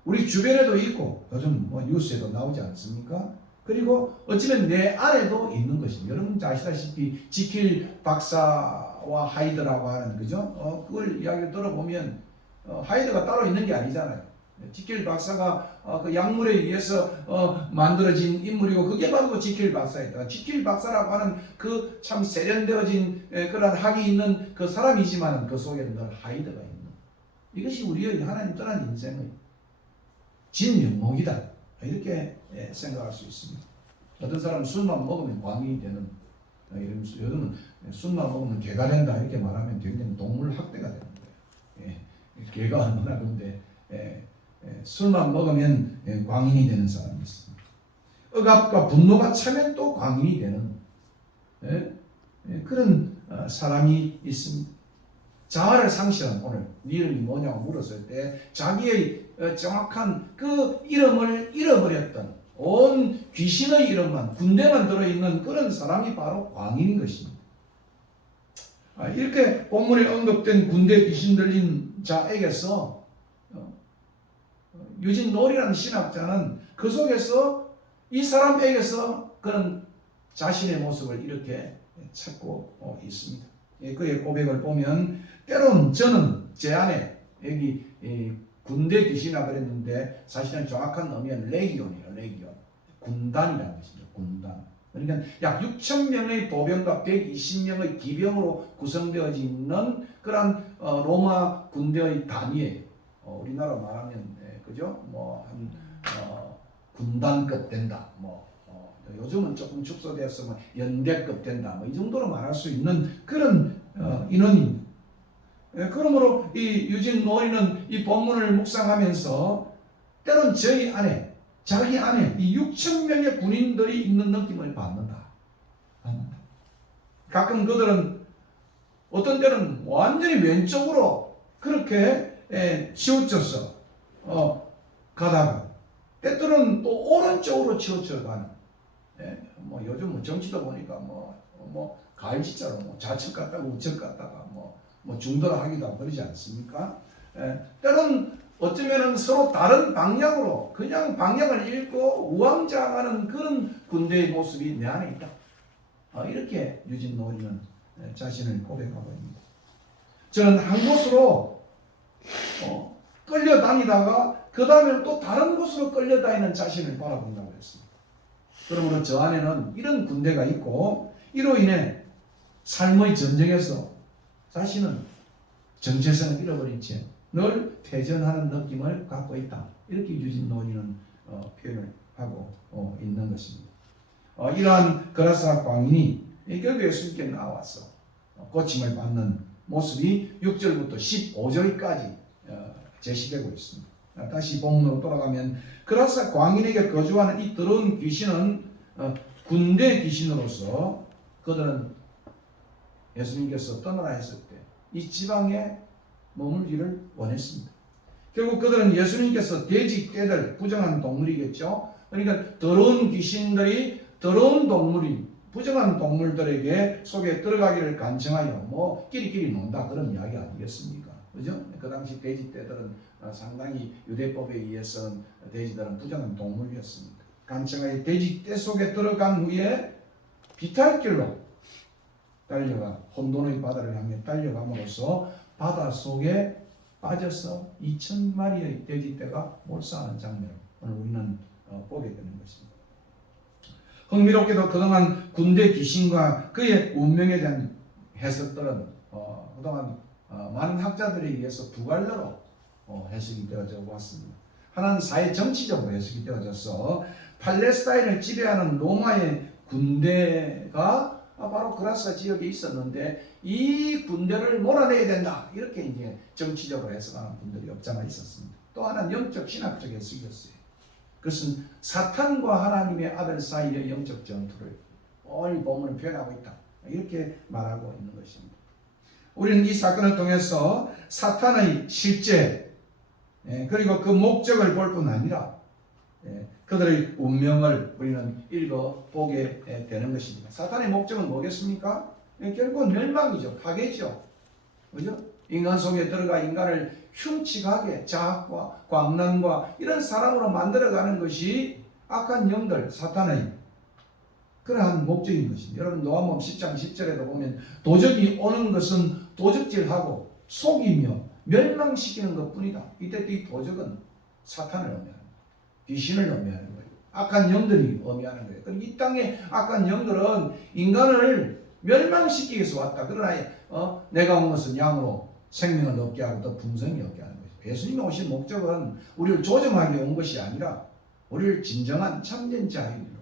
우리 주변에도 있고 요즘 뉴스에도 나오지 않습니까? 그리고 어쩌면 내 안에도 있는 것입니다. 여러분 아시다시피 지킬 박사와 하이드라고 하는, 그죠? 그걸 이야기를 들어보면 하이드가 따로 있는 게 아니잖아요. 지킬 박사가 그 약물에 의해서 만들어진 인물이고 그게 바로 지킬 박사이다. 지킬 박사라고 하는 그 참 세련되어진 그런 학이 있는 그 사람이지만 그 속에는 늘 하이드가 있는 이것이 우리의 하나님 떠난 인생의 진면목이다. 이렇게 생각할 수 있습니다. 어떤 사람은 술만 먹으면 광인이 되는 이러면서 요즘은 술만 먹으면 개가 된다 이렇게 말하면 굉장히 동물 학대가 되는 거예요. 개가 얼마나 그런데 술만 먹으면 광인이 되는 사람이 있습니다. 억압과 분노가 차면 또 광인이 되는 그런 사람이 있습니다. 자아를 상실한 오늘 네 이름이 뭐냐고 물었을 때 자기의 정확한 그 이름을 잃어버렸던 온 귀신의 이름만 군대만 들어있는 그런 사람이 바로 광인인 것입니다. 이렇게 본문에 언급된 군대 귀신 들린 자에게서 유진 놀이라는 신학자는 그 속에서 이 사람에게서 그런 자신의 모습을 이렇게 찾고 있습니다. 그의 고백을 보면 때론 저는 제 안에 여기 군대 귀신이라 그랬는데 사실은 정확한 의미는 레기온이에요. 레기온. 군단이라는 것입니다. 군단. 그러니까 약 6,000명의 보병과 120명의 기병으로 구성되어 있는 그런 로마 군대의 단위예요. 우리나라 말하면 그죠? 뭐한 군단급 된다. 요즘은 조금 축소되었으면 연대급 된다. 이 정도로 말할 수 있는 그런 인원입니다. 그러므로 이 유진 노인은 이 본문을 묵상하면서 때론 자기 안에 이 6,000명의 군인들이 있는 느낌을 받는다. 가끔 그들은 어떤 때는 완전히 왼쪽으로 그렇게 치우쳐서 가다가 때때로는 또 오른쪽으로 치우쳐 가는. 요즘 정치도 보니까 가을시자로 좌측 갔다가 우측 갔다가 중도를 하기도 하고 그러지 않습니까? 때로는 어쩌면은 서로 다른 방향으로 그냥 방향을 잃고 우왕좌왕하는 그런 군대의 모습이 내 안에 있다. 이렇게 유진 노인은 자신을 고백하고 있습니다. 저는 한 곳으로 끌려다니다가 그 다음에 또 다른 곳으로 끌려다니는 자신을 바라본다고 했습니다. 그러므로 저 안에는 이런 군대가 있고 이로 인해 삶의 전쟁에서 자신은 정체성을 잃어버린 채 늘 패전하는 느낌을 갖고 있다. 이렇게 유진 노인은 표현을 하고 있는 것입니다. 이러한 그라사 광인이 결국 예수님께 나와서 고침을 받는 모습이 6절부터 15절까지 제시되고 있습니다. 다시 본문으로 돌아가면 그라사 광인에게 거주하는 이 더러운 귀신은 군대 귀신으로서 그들은 예수님께서 떠나라 했을 때 이 지방에 머물기를 원했습니다. 결국 그들은 예수님께서 돼지 떼들 부정한 동물이겠죠. 그러니까 더러운 귀신들이 더러운 동물인 부정한 동물들에게 속에 들어가기를 간청하여 끼리끼리 논다 그런 이야기 아니겠습니까? 그죠? 그 당시 돼지 떼들은 상당히 유대법에 의해서는 돼지들은 부정한 동물이었습니다. 간청하여 돼지 떼 속에 들어간 후에 비탈길로 달려가 혼돈의 바다를 향해 달려감으로써 바다 속에 빠져서 2,000마리의 돼지떼가 몰살하는 장면을 오늘 우리는 보게 되는 것입니다. 흥미롭게도 그동안 군대 귀신과 그의 운명에 대한 해석들은 그동안 많은 학자들에 의해서 두 갈래로 해석이 되어져 왔습니다. 하나는 사회 정치적으로 해석이 되어져서 팔레스타인을 지배하는 로마의 군대가 바로 그라사 지역에 있었는데 이 군대를 몰아내야 된다. 이렇게 이제 정치적으로 해석하는 분들이 없잖아 있었습니다. 또 하나는 영적 신학적 해석이었어요. 그것은 사탄과 하나님의 아들 사이의 영적 전투를 오늘 본문을 표현하고 있다. 이렇게 말하고 있는 것입니다. 우리는 이 사건을 통해서 사탄의 실제 그리고 그 목적을 볼 뿐 아니라 그들의 운명을 우리는 읽어보게 되는 것입니다. 사탄의 목적은 뭐겠습니까? 결국은 멸망이죠. 파괴죠. 그죠? 인간 속에 들어가 인간을 흉측하게 자학과 광란과 이런 사람으로 만들어가는 것이 악한 영들, 사탄의 그러한 목적인 것입니다. 여러분 노아복음 10장 10절에도 보면 도적이 오는 것은 도적질하고 속이며 멸망시키는 것뿐이다. 이때 이 도적은 사탄을 의미하는 거예요. 귀신을 의미하는 거예요. 악한 영들이 의미하는 거예요. 그럼 이 땅의 악한 영들은 인간을 멸망시키기 위해서 왔다. 그러나 내가 온 것은 양으로 생명을 얻게 하고 또 풍성히 얻게 하는 거죠. 예수님이 오신 목적은 우리를 조정하기 온 것이 아니라 우리를 진정한 참된 자유로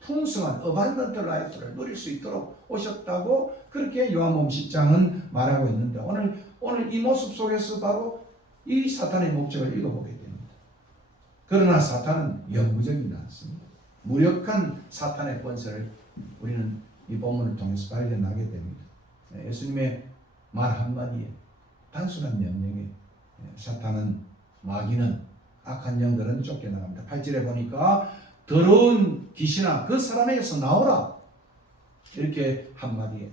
풍성한 어반던트 라이프를 누릴 수 있도록 오셨다고 그렇게 요한복음 10장은 말하고 있는데 오늘 이 모습 속에서 바로 이 사탄의 목적을 읽어보게 됩니다. 그러나 사탄은 영구적이지 않습니다. 무력한 사탄의 권세를 우리는 이 본문을 통해서 발견하게 됩니다. 예수님의 말 한마디에 단순한 명령에 사탄은 마귀는 악한 영들은 쫓겨나갑니다. 8절에 보니까 더러운 귀신아 그 사람에게서 나오라 이렇게 한마디에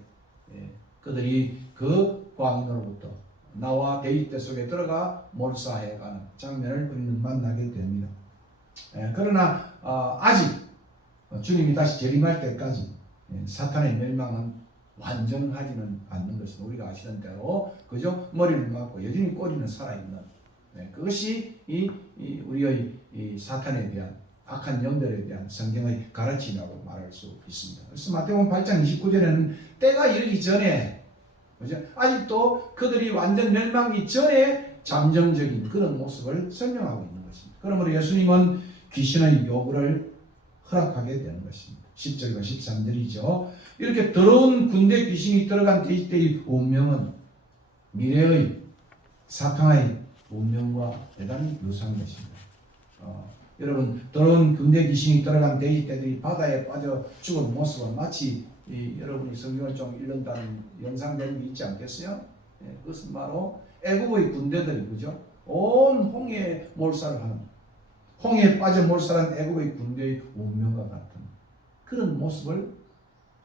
그들이 그 광인으로부터 나와 대입대 속에 들어가 몰사해가는 장면을 우리는 만나게 됩니다. 그러나 아직 주님이 다시 재림할 때까지 사탄의 멸망은 완전하지는 않는 것입니다. 우리가 아시는 대로 그죠? 머리를 맞고 여전히 꼬리는 살아있는 그것이 우리의 이 사탄에 대한 악한 영들에 대한 성경의 가르침이라고 말할 수 있습니다. 그래서 마태복음 8장 29절에는 때가 이르기 전에 그죠? 아직도 그들이 완전 멸망하기 전에 잠정적인 그런 모습을 설명하고 있는 것입니다. 그러므로 예수님은 귀신의 요구를 허락하게 되는 것입니다. 10절과 13절이죠. 이렇게 더러운 군대 귀신이 들어간 돼지떼의 운명은 미래의 사탄의 운명과 대단히 유사한 것입니다. 여러분 더러운 군대 귀신이 들어간 돼지떼들이 바다에 빠져 죽은 모습은 마치 여러분이 성경을 좀 읽는다는 영상들이 있지 않겠어요? 그것은 바로 애굽의 군대들이 그죠? 온 홍해에 몰살을 하는 홍해에 빠져 몰살한 애굽의 군대의 운명과 같은 그런 모습을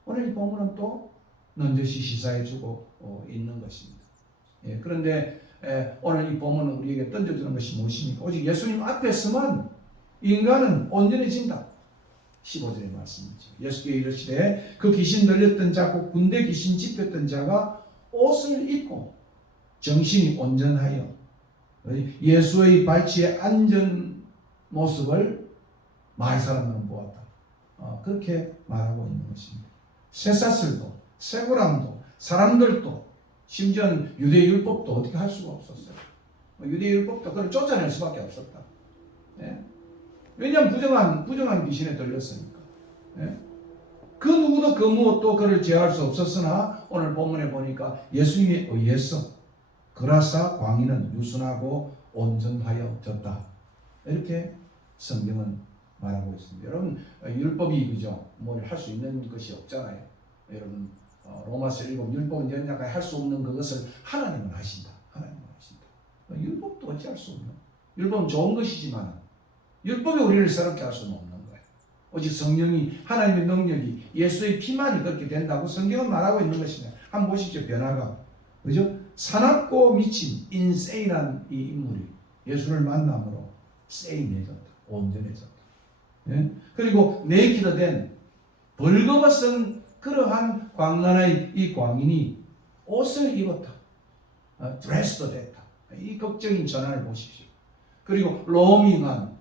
오늘 이 본문은 또 넌저시 시사해주고 있는 것입니다. 그런데 오늘 이 본문은 우리에게 던져주는 것이 무엇입니까? 오직 예수님 앞에서만 인간은 온전해진다. 15절의 말씀이죠. 예수께서 이르시되 그 귀신 들렸던 자 곧 군대 귀신 집혔던 자가 옷을 입고 정신이 온전하여 예수의 발치에 앉은 모습을 마을 사람들은 보았다. 그렇게 말하고 있는 것입니다. 쇠사슬도 쇠고랑도 사람들도 심지어 유대율법도 어떻게 할 수가 없었어요. 유대율법도 그걸 쫓아낼 수밖에 없었다. 왜냐하면 부정한 귀신에 들렸으니까. 그 누구도 그 무엇도 그를 제어할 수 없었으나 오늘 본문에 보니까 예수님에 의해서 그라사 광인은 유순하고 온전하여졌다. 이렇게 성경은 말하고 있습니다. 여러분 율법이 그죠? 뭘 할 수 있는 것이 없잖아요. 여러분 로마서 7 율법은 연약하게 할 수 없는 그것을 하나님은 하신다. 하나님은 하신다. 율법도 어찌할 수 없는. 율법은 좋은 것이지만 율법이 우리를 새롭게 할 수는 없는 거예요. 오직 성령이 하나님의 능력이 예수의 피만이 그렇게 된다고 성경은 말하고 있는 것입니다. 한번 보십시오. 변화가 그죠? 사납고 미친 인세인한 이 인물이 예수를 만남으로 세인해졌다. 온전해졌다. 그리고 네이키드 된 벌거벗은 그러한 광란의 이 광인이 옷을 입었다. 드레스도 됐다. 이 극적인 전환을 보십시오. 그리고 로밍한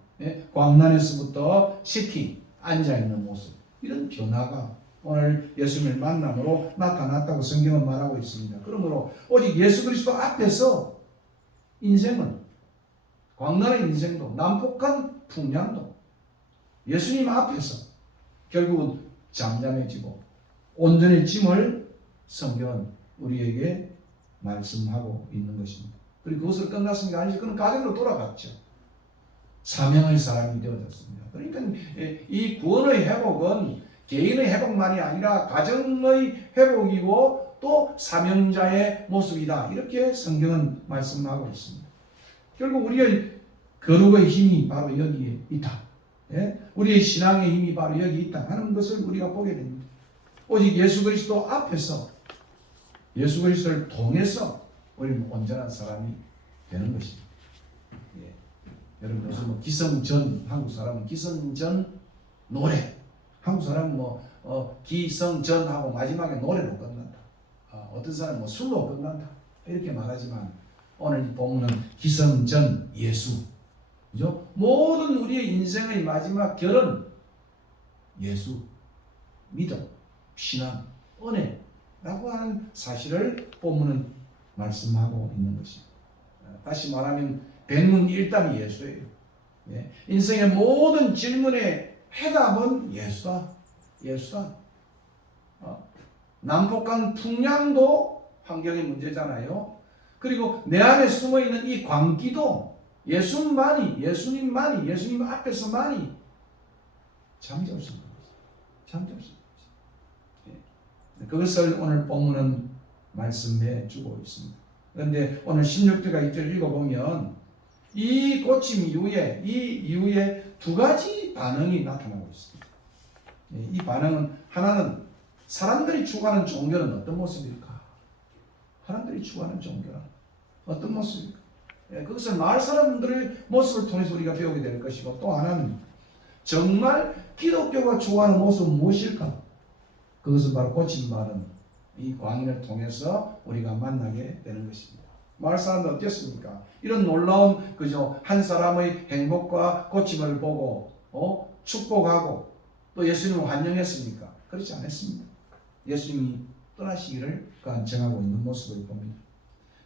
광란에서부터 시팅 앉아있는 모습 이런 변화가 오늘 예수님을 만남으로 나타났다고 성경은 말하고 있습니다. 그러므로 오직 예수 그리스도 앞에서 인생은 광란의 인생도 난폭한 풍량도 예수님 앞에서 결국은 잠잠해지고 온전해짐을 성경은 우리에게 말씀하고 있는 것입니다. 그리고 그것을 끝났은 게 아니지 그는 가정으로 돌아갔죠. 사명의 사람이 되어졌습니다. 그러니까 이 구원의 회복은 개인의 회복만이 아니라 가정의 회복이고 또 사명자의 모습이다. 이렇게 성경은 말씀하고 있습니다. 결국 우리의 거룩의 힘이 바로 여기에 있다. 우리의 신앙의 힘이 바로 여기 있다 하는 것을 우리가 보게 됩니다. 오직 예수 그리스도 앞에서 예수 그리스도를 통해서 우리는 온전한 사람이 되는 것입니다. 여러분 요즘 뭐 기성전 한국 사람은 기성전 노래 한국 사람은 기성전하고 마지막에 노래로 끝난다. 어떤 사람은 뭐 술로 끝난다. 이렇게 말하지만 오늘 이 본문은 기성전 예수 그죠? 모든 우리의 인생의 마지막 결은 예수, 믿음, 신앙, 은혜라고 하는 사실을 본문은 말씀하고 있는 것입니다. 다시 말하면 백문일답이 예수예요. 예. 인생의 모든 질문의 해답은 예수다. 예수다. 남북한 풍랑도 환경의 문제잖아요. 그리고 내 안에 숨어있는 이 광기도 예수님만이, 예수님 앞에서만이 잠재우신 겁니다. 잠재우신 겁니다. 예. 그것을 오늘 본문은 말씀해 주고 있습니다. 그런데 오늘 16절과 2절 읽어보면 이 고침 이후에 두 가지 반응이 나타나고 있습니다. 이 반응은 하나는 사람들이 추구하는 종교는 어떤 모습일까? 사람들이 추구하는 종교는 어떤 모습일까? 그것은 마을 사람들의 모습을 통해서 우리가 배우게 될 것이고 또 하나는 정말 기독교가 추구하는 모습은 무엇일까? 그것은 바로 고침받은 이 광인을 통해서 우리가 만나게 되는 것입니다. 마을 사람들 어땠습니까? 이런 놀라운 한 사람의 행복과 고침을 보고 축복하고 또 예수님을 환영했습니까? 그렇지 않았습니다. 예수님이 떠나시기를 정하고 있는 모습을 봅니다.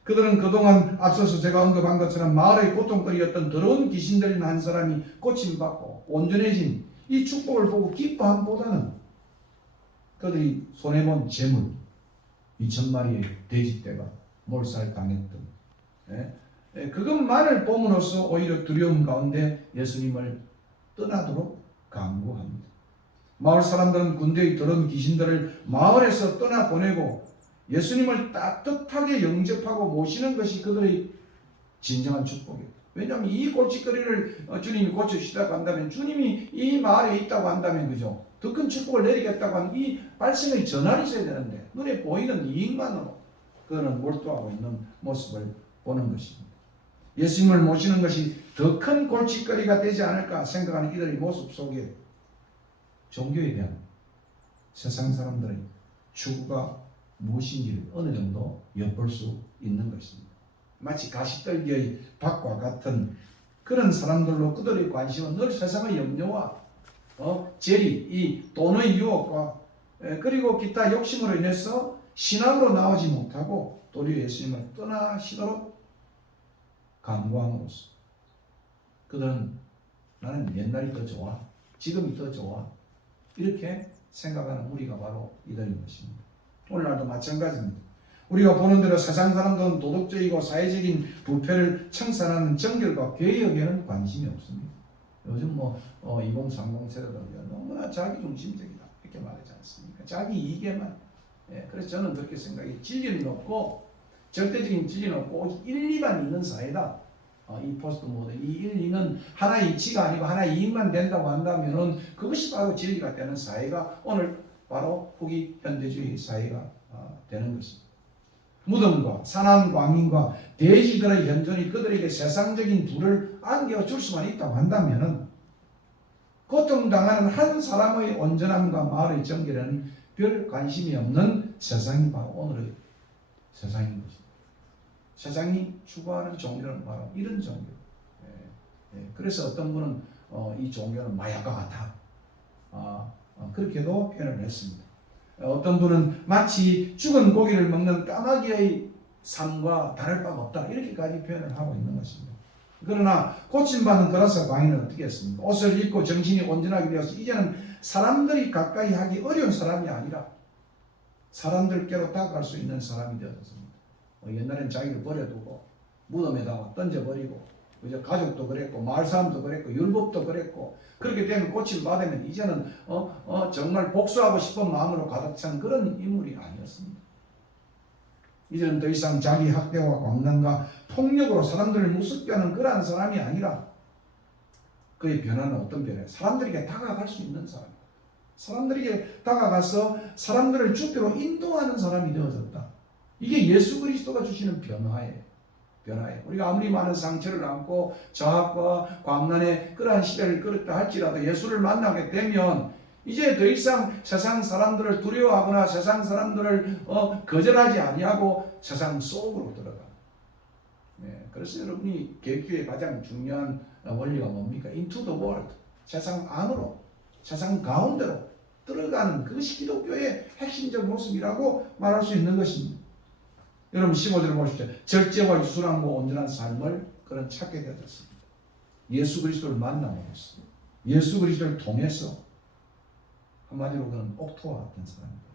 그들은 그동안 앞서서 제가 언급한 것처럼 마을의 고통거리였던 더러운 귀신 들린 한 사람이 고침받고 온전해진 이 축복을 보고 기뻐함보다는 그들이 손해본 재물 2,000마리의 돼지떼가 몰살당했던 그것만을 봄으로써 오히려 두려움 가운데 예수님을 떠나도록 강구합니다. 마을 사람들은 군대의 더러운 귀신들을 마을에서 떠나보내고 예수님을 따뜻하게 영접하고 모시는 것이 그들의 진정한 축복이에요. 왜냐하면 이 골칫거리를 주님이 고쳐주시다고 한다면, 주님이 이 마을에 있다고 한다면, 그죠? 더 큰 축복을 내리겠다고 하는 이 발생의 전환이 있어야 되는데 눈에 보이는 이익만으로 그들은 몰두하고 있는 모습을 보는 것입니다. 예수님을 모시는 것이 더 큰 골칫거리가 되지 않을까 생각하는 이들의 모습 속에 종교에 대한 세상 사람들의 추구가 무엇인지를 어느 정도 엿볼 수 있는 것입니다. 마치 가시떨기의 밭과 같은 그런 사람들로 그들의 관심은 늘 세상의 염려와 재리, 이 돈의 유혹과 그리고 기타 욕심으로 인해서 신앙으로 나오지 못하고 도리어 예수님을 떠나시도록 강구함으로써 그들은 나는 옛날이 더 좋아, 지금이 더 좋아 이렇게 생각하는 우리가 바로 이들인 것입니다. 오늘날도 마찬가지입니다. 우리가 보는 대로 세상 사람들은 도덕적이고 사회적인 부패를 청산하는 정결과 개혁에는 관심이 없습니다. 요즘 2030 세대들 너무나 자기중심적이다 이렇게 말하지 않습니까? 자기 이익에만. 그래서 저는 그렇게 생각해요. 진리는 없고 절대적인 진리는 없고 오직 1, 2만 있는 사회다. 이 포스트 모던 이 1, 2는 하나의 이치가 아니고 하나의 이익만 된다고 한다면은 그것이 바로 진리가 되는 사회가 오늘 바로 후기 현대주의 사회가 되는 것입니다. 무덤과 산한 광인과 돼지들의 현존이 그들에게 세상적인 부를 안겨줄 수만 있다고 한다면은 고통당하는 한 사람의 온전함과 마을의 정결에는 별 관심이 없는 세상이 바로 오늘의 세상인 것입니다. 세상이 추구하는 종교는 바로 이런 종교. 그래서 어떤 분은 이 종교는 마약과 같아. 그렇게도 표현을 했습니다. 어떤 분은 마치 죽은 고기를 먹는 까마귀의 삶과 다를 바가 없다 이렇게까지 표현을 하고 있는 것입니다. 그러나 고침받은 그라사 광인은 어떻게 했습니까? 옷을 입고 정신이 온전하게 되어서 이제는 사람들이 가까이 하기 어려운 사람이 아니라 사람들께로 다가갈 수 있는 사람이 되었습니다. 옛날에는 자기를 버려두고 무덤에다가 던져버리고 그죠? 가족도 그랬고 마을 사람도 그랬고 율법도 그랬고 그렇게 되면 고침 받으면 이제는 정말 복수하고 싶은 마음으로 가득 찬 그런 인물이 아니었습니다. 이제는 더 이상 자기 학대와 광란과 폭력으로 사람들을 무섭게 하는 그러한 사람이 아니라 그의 변화는 어떤 변화예요? 사람들에게 다가갈 수 있는 사람, 사람들에게 다가가서 사람들을 주께로 인도하는 사람이 되어졌다. 이게 예수 그리스도가 주시는 변화예요. 우리가 아무리 많은 상처를 안고 저항과 광란의 그러한 시대를 끌었다 할지라도 예수를 만나게 되면 이제 더 이상 세상 사람들을 두려워하거나 세상 사람들을 거절하지 아니하고 세상 속으로 들어가 그래서 여러분이 개교의 가장 중요한 원리가 뭡니까? Into the world. 세상 안으로, 세상 가운데로 들어가는 그것이 기독교의 핵심적 모습이라고 말할 수 있는 것입니다. 여러분 15절을 보십시오. 절제와 유순함과 온전한 삶을 그런 찾게 되었습니다. 예수 그리스도를 만남으로써, 예수 그리스도를 통해서 한마디로 그는 옥토와 같은 사람입니다.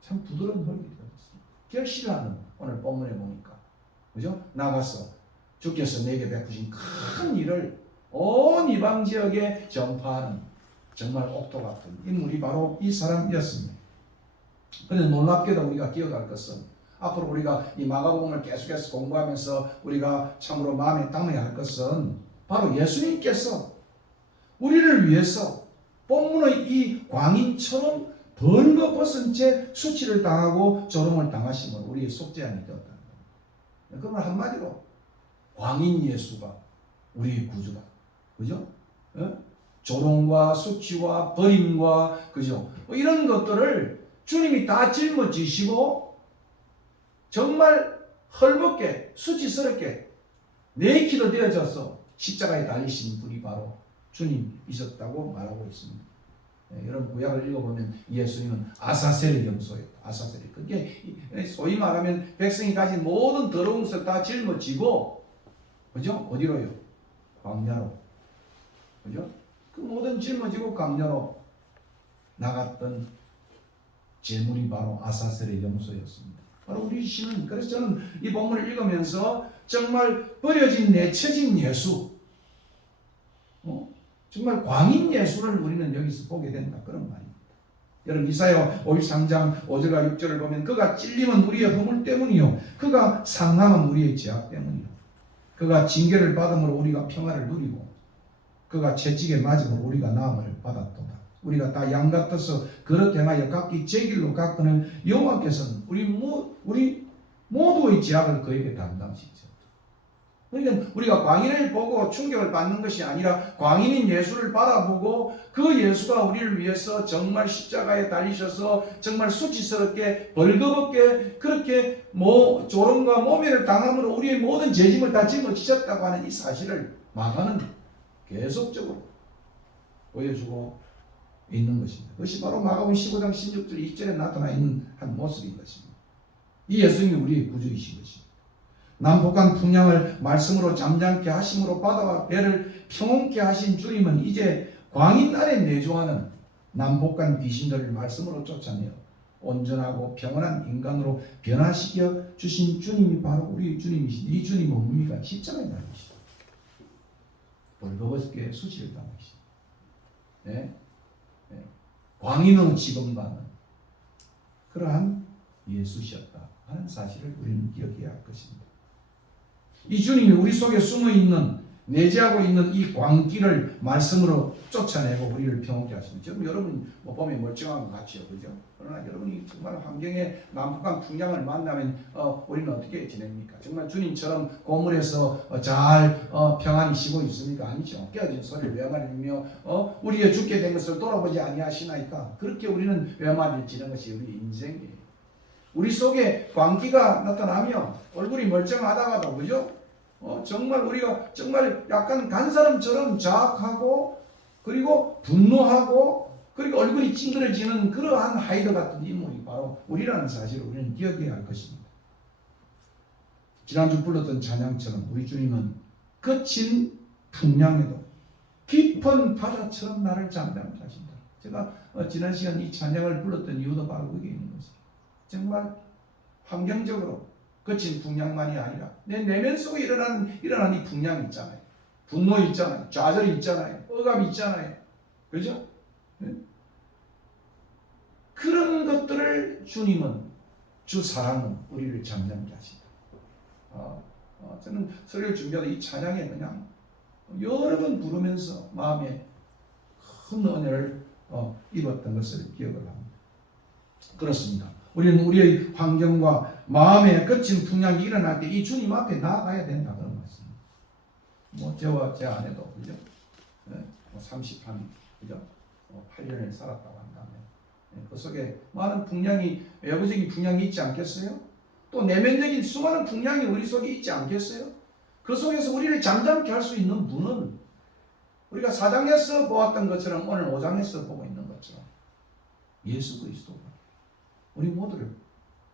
참 부드러운 혈기 되었습니다. 결실하는 오늘 본문에 보니까, 그죠? 나가서 주께서 내게 베푸신 큰 일을 온 이방 지역에 전파하는 정말 옥토 같은 인물이 바로 이 사람이었습니다. 그런데 놀랍게도 우리가 기억할 것은, 앞으로 우리가 이 마가복음을 계속해서 공부하면서 우리가 참으로 마음에 담아야 할 것은 바로 예수님께서 우리를 위해서 본문의 이 광인처럼 벌거벗은 채 수치를 당하고 조롱을 당하심을 우리의 속죄함이 되었다는 겁니다. 그러면 한마디로 광인 예수가 우리의 구주다. 그죠? 조롱과 수치와 버림과, 그죠? 이런 것들을 주님이 다 짊어지시고 정말 헐벗게 수치스럽게 내키도 되어져서 십자가에 달리신 분이 바로 주님이셨다고 말하고 있습니다. 여러분 구약을 읽어보면 예수님은 아사셀의 염소예요. 아사셀이. 그게 소위 말하면 백성이 가진 모든 더러운 것을 다 짊어지고, 그죠? 어디로요? 광야로. 그죠? 그 모든 짊어지고 광야로 나갔던 제물이 바로 아사셀의 염소였습니다. 바로 우리 신은, 그래서 저는 이 본문을 읽으면서 정말 버려진 내쳐진 예수, 정말 광인 예수를 우리는 여기서 보게 된다, 그런 말입니다. 여러분 이사야 53장 5절과 6절을 보면 그가 찔림은 우리의 허물 때문이요 그가 상함은 우리의 죄악 때문이요 그가 징계를 받음으로 우리가 평화를 누리고 그가 채찍에 맞음으로 우리가 나음을 받았도다. 우리가 다 양 같아서 그릇 행하여 각기 제 길로 가거늘 여호와께서는 우리 모두의 죄악을 그에게 담당시키셨다. 그러니까 우리가 광인을 보고 충격을 받는 것이 아니라 광인인 예수를 바라보고 그 예수가 우리를 위해서 정말 십자가에 달리셔서 정말 수치스럽게 벌거벗게 그렇게 조롱과 모멸을 당함으로 우리의 모든 죄짐을 다 짊어지셨다고 하는 이 사실을 마가는 계속적으로 보여주고 있는 것입니다. 그것이 바로 마가복음 15장 16절 2절에 나타나 있는 한 모습인 것입니다. 이 예수님이 우리의 구주이신 것입니다. 남북한 풍랑을 말씀으로 잠잠케 하심으로 바다와 배를 평온케 하신 주님은 이제 광인 아래 내주하는 남북한 귀신들을 말씀으로 쫓아내어 온전하고 평온한 인간으로 변화시켜 주신 주님이 바로 우리의 주님이신, 이 주님은 우리가 십자가에 달리시다. 벌거벗게 수치를 당하시다. 네? 광인으로 지금받는 그러한 예수셨다 하는 사실을 우리는 기억해야 할 것입니다. 이 주님이 우리 속에 숨어있는 내재하고 있는 이 광기를 말씀으로 쫓아내고 우리를 평온케 하십니다. 지금 여러분 보면 멀쩡한 것 같죠, 그죠? 그러나 여러분이 정말 환경에 남북한 풍랑을 만나면 우리는 어떻게 지냅니까? 정말 주님처럼 고물에서 잘 평안히 쉬고 있습니까? 아니죠. 깨어진 소리를 외마리며 우리의 죽게 된 것을 돌아보지 아니하시나이까? 그렇게 우리는 외마리를 지는 것이 우리 인생이에요. 우리 속에 광기가 나타나면 얼굴이 멀쩡하다가도, 그죠? 정말 우리가 정말 약간 간 사람처럼 자악하고 그리고 분노하고 그리고 얼굴이 찡그러지는 그러한 하이드 같은 인물이 바로 우리라는 사실을 우리는 기억해야 할 것입니다. 지난주 불렀던 찬양처럼 우리 주님은 거친 풍랑에도 깊은 바다처럼 나를 잠잠케 하신다. 제가 지난 시간 이 찬양을 불렀던 이유도 바로 거기에 있는 것입니다. 정말 환경적으로 거친 풍랑만이 아니라 내 내면 속에 일어난 이 풍랑이 있잖아요. 분노 있잖아요. 좌절이 있잖아요. 억압이 있잖아요. 그죠? 네? 그런 것들을 주님은, 주 사랑은 우리를 잠잠케 하신다. 저는 설교를 준비하다 이 찬양에 그냥 여러 번 부르면서 마음에 큰 은혜를 입었던 것을 기억을 합니다. 그렇습니다. 우리는 우리의 환경과 마음에 거친 풍랑이 일어날 때 이 주님 앞에 나아가야 된다 그런 말씀입니다. 저와 제 아내도 그죠? 30한 그죠? 8년을 살았다고 한다면 그 속에 많은 풍랑이 외부적인 풍랑이 있지 않겠어요? 또 내면적인 수많은 풍량이 우리 속에 있지 않겠어요? 그 속에서 우리를 잠잠케 할 수 있는 분은 우리가 4장에서 보았던 것처럼 오늘 5장에서 보고 있는 것처럼 예수 그리스도가 우리 모두를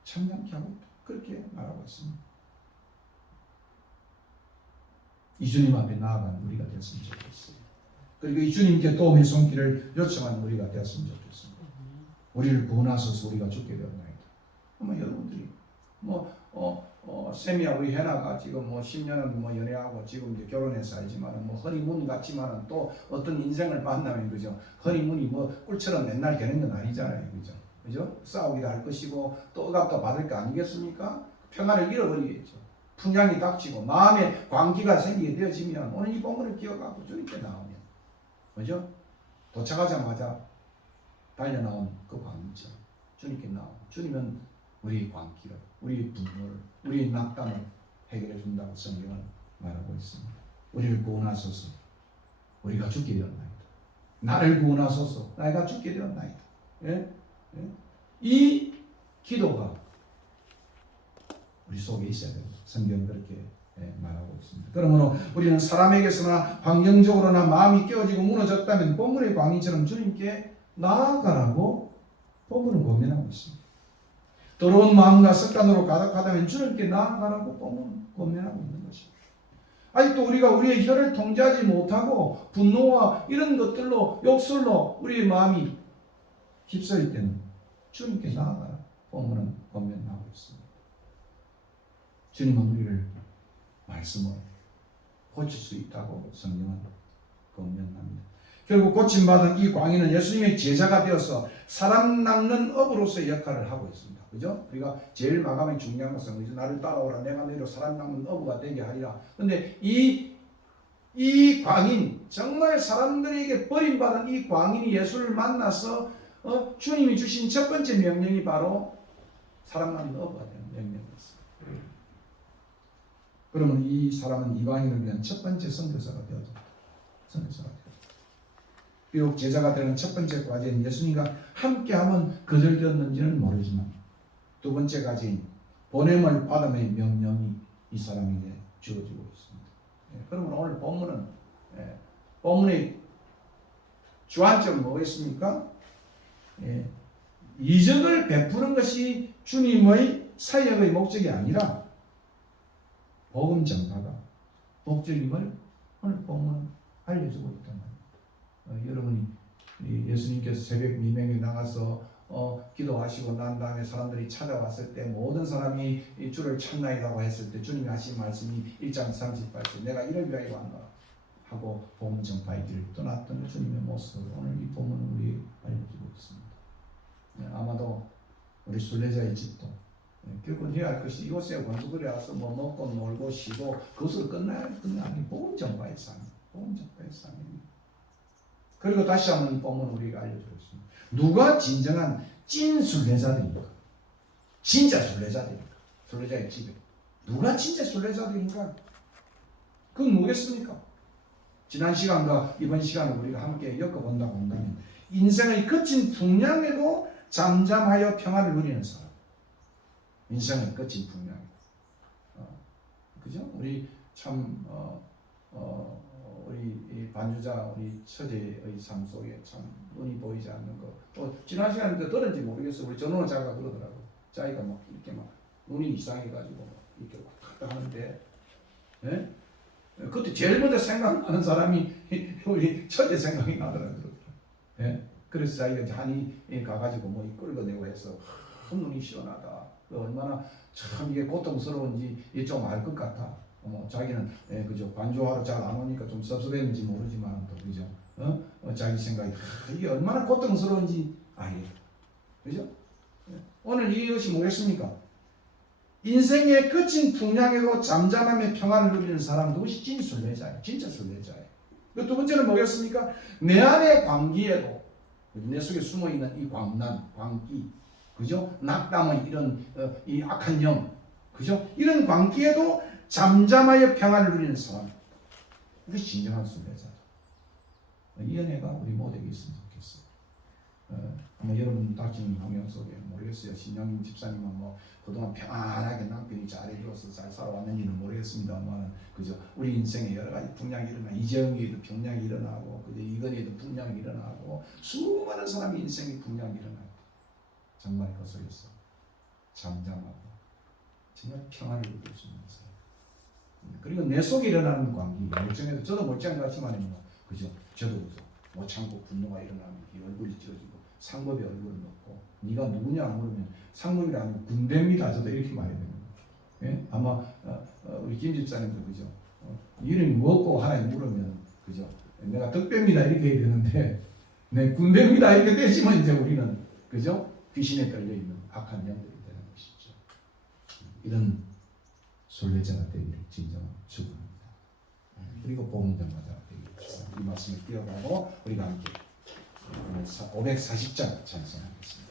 잠잠케 하고 있다. 그렇게 말하고 있습니다. 이 주님 앞에 나아간 우리가 되었으면 좋겠어요. 그리고 이 주님께 도움의 손길을 요청하는 우리가 되었으면 좋겠습니다. 우리를 구원하소서 우리가 죽게 되었나이다. 여러분들이 쌤이야 우리 해나가 지금 10년은 연애하고 지금 이제 결혼해서 알지만은 허니문 같지만은 또 어떤 인생을 만나면 그죠? 허니문이 꿀처럼 맨날 되는 건 아니잖아요, 그죠? 싸우기도 할 것이고 또 억압도 받을 거 아니겠습니까? 평안을 잃어버리겠죠. 풍향이 닥치고 마음에 광기가 생기게 되어지면 오늘 이 본문을 기억하고 주님께 나오면 그죠? 도착하자마자 달려나온 그 광기처럼 주님께 나오면 주님은 우리의 광기를, 우리의 분노를, 우리의 낙담을 해결해 준다고 성경은 말하고 있습니다. 우리를 구원하소서 우리가 죽게 되었나이다. 나를 구원하소서 내가 죽게 되었나이다. 예? 이 기도가 우리 속에 있어야 됩니다. 성경은 그렇게 말하고 있습니다. 그러므로 우리는 사람에게서나 환경적으로나 마음이 깨어지고 무너졌다면 본문의 광희처럼 주님께 나아가라고 본문은 권면하고 있습니다. 더러운 마음과 습관으로 가득하다면 주님께 나아가라고 본문은 권면하고 있는 것입니다. 아직도 우리가 우리의 혀를 통제하지 못하고 분노와 이런 것들로 욕설로 우리의 마음이 휩쓸릴 때는 주님께 나아가라 본문은 권면하고 있습니다. 주님은 우리를 말씀으로 고칠 수 있다고 성경은 권면합니다. 결국 고침받은 이 광희는 예수님의 제자가 되어서 사람 낚는 어부로서의 역할을 하고 있습니다. 그죠? 우리가 제일 마감에 중요한 것은 그죠? 나를 따라오라 내가 너희로 사람 낚는 어부가 되게 하리라. 근데 이 광인 정말 사람들에게 버림받은 이 광인이 예수를 만나서 주님이 주신 첫 번째 명령이 바로 사람 낚는 어부가 되는 명령이었습니다. 그러면 이 사람은 이방인을 위한 첫 번째 선교사가 되었습니다. 선교사가 되었습니다. 비록 제자가 되는 첫 번째 과제인 예수님과 함께하면 거절되었는지는 모르지만 두 번째 과제인 보냄을 받음의 명령이 이 사람에게 주어지고 있습니다. 그러면 오늘 본문의 주안점은 뭐겠습니까? 이적을 베푸는 것이 주님의 사역의 목적이 아니라 복음 전파가 목적임을 오늘 본문은 알려주고 있단 말입니다. 여러분이 예수님께서 새벽 미명에 나가서 기도하시고 난 다음에 사람들이 찾아왔을 때 모든 사람이 주를 찾나이라고 했을 때 주님이 하신 말씀이 1장 38절 내가 이를 위하여 왔노라 하고 복음 전파의 길을 떠났던 주님의 모습을 오늘 이 본문은 우리 알려주고 있습니다. 아마도 우리 순례자의 집도 결국 해야 할 것이 이곳에 원수들이 와서 먹고 놀고 쉬고 그것으로 끝나야 아니 복음 전파의 삶입니다. 복음 전파의 삶입니다. 그리고 다시 한번 이 본문을 우리가 알려주고 있습니다. 누가 진정한 찐 순례자들입니까? 진짜 순례자들입니까? 순례자의 집에 누가 진짜 순례자들입니까? 그건 뭐겠습니까? 지난 시간과 이번 시간을 우리가 함께 엮어본다고 한다면 인생의 거친 풍랑에도 잠잠하여 평안을 누리는 사람. 인생의 거친 풍랑. 그죠? 우리 참 우리 이 반주자 우리 처제의 삶 속에 참 눈이 보이지 않는 거. 지난 시간에 들었는지 모르겠어. 우리 전원호 자가 그러더라고. 자기가 막 이렇게 막 눈이 이상해가지고 이렇게 왔다 하는데, 예? 그때 제일 먼저 생각나는 사람이 우리 처제 생각이 나더라고요. 예? 그래서 자기가 한이 가가지고 뭐 끌어내고 해서 눈이 시원하다. 얼마나 참 이게 고통스러운지 좀 알 것 같아. 자기는 그죠 관조하러 잘 안 오니까 좀 섭섭했는지 모르지만 또 그죠 자기 생각이 이게 얼마나 고통스러운지 알겠다. 그죠? 오늘 이것이 뭐겠습니까? 인생의 거친 풍랑에도 잠잠하며 평안을 누리는 사람 그것이 찐 순례자예요. 진짜 순례자예요. 두 번째는 뭐겠습니까? 내 안의 광기에도 내 속에 숨어있는 이 광난, 광기 그죠? 낙담의 이런 이 악한 영 그죠? 이런 광기에도 잠잠하여 평안을 누리는 사람 이것이 진정한 순례자다. 이 은혜가 우리 모두에게 있으면 좋겠어요. 뭐 여러분 다친 환경 속에 모르겠어요. 신영 집사님은 뭐 그동안 편안하게 남편이 잘해줘서 잘 살아왔는지는 모르겠습니다만, 그죠? 우리 인생에 여러 가지 풍랑이 일어나, 이재영에도 풍랑이 일어나고, 그죠? 이건희에도 풍랑이 일어나고, 수많은 사람이 인생에 풍랑이 일어나요. 정말 그 속에서 잠잠하고 정말 평안을 느낄 수 있는 사람. 그리고 내 속에 일어나는 관계, 열정에도 저도 못지않은 같지만요, 그죠? 저도 그죠? 못 참고 분노가 일어나면 이 얼굴이 찢어지고 상급의 얼굴을 먹고, 네가 누구냐 물으면 상급이 아니고 군대입니다. 저도 이렇게 말해요. 예? 아마 우리 김 집사님도 그죠? 이름이 뭐고 하나 물으면 그죠? 내가 덕배입니다 이렇게 해야 되는데, 네 군대입니다 이렇게 되시면 이제 우리는 그죠? 귀신에 걸려 있는 악한 영들이 되는 것이죠. 이런 순례자가 되기를 진정으로 축원합니다. 그리고 복음전가자가 되기를 축원합니다. 이 말씀을 기억하고 우리가 함께 540장 찬송하겠습니다.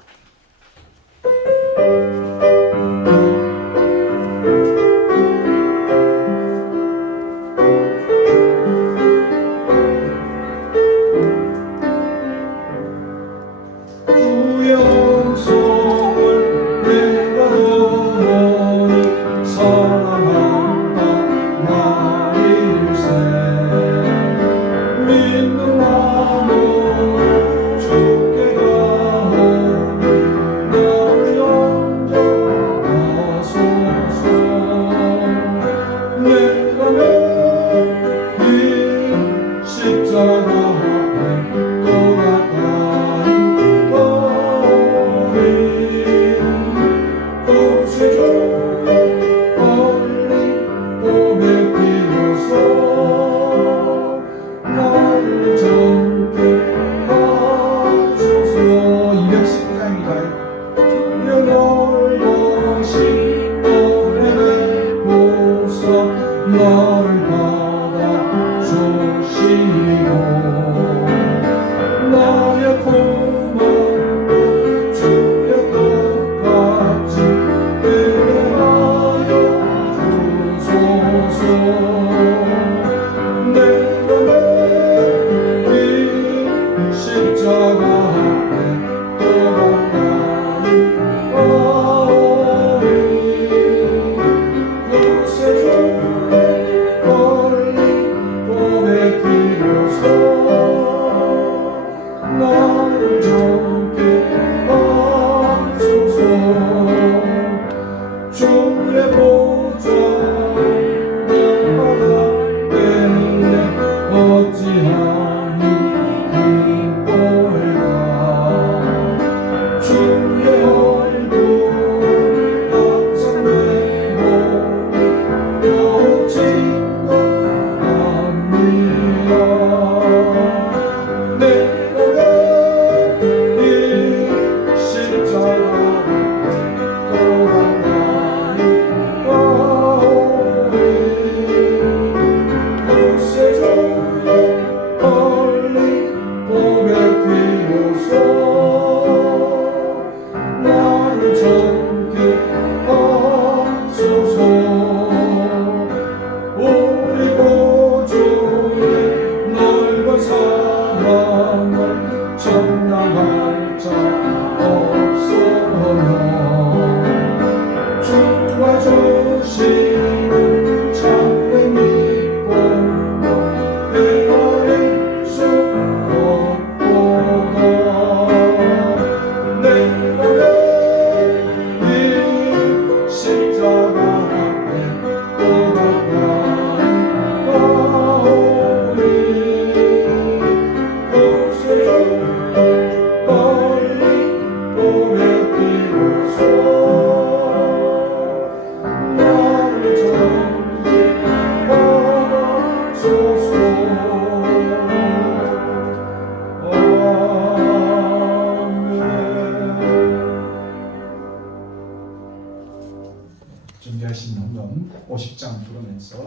준비하신 헌금 50장 부르면서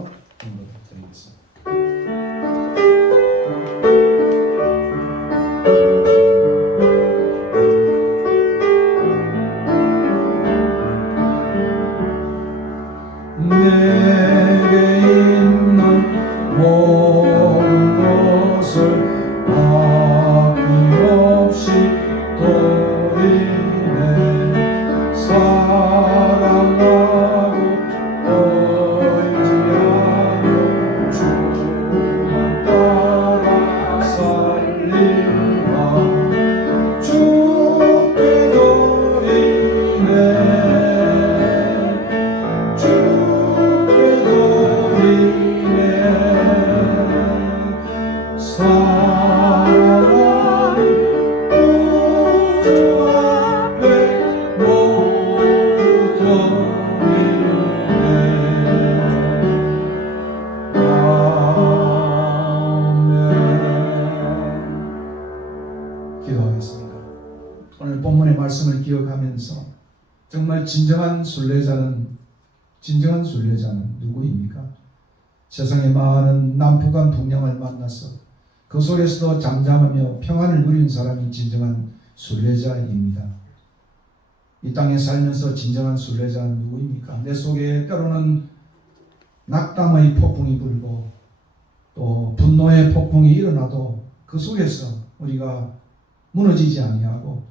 헌금 드리겠습니다. 모든 것을 아낌없이 진정한 순례자는 누구입니까? 세상의 많은 남북한 동양을 만나서 그 속에서도 잠잠하며 평안을 누린 사람이 진정한 순례자입니다. 이 땅에 살면서 진정한 순례자는 누구입니까? 내 속에 때로는 낙담의 폭풍이 불고 또 분노의 폭풍이 일어나도 그 속에서 우리가 무너지지 아니하고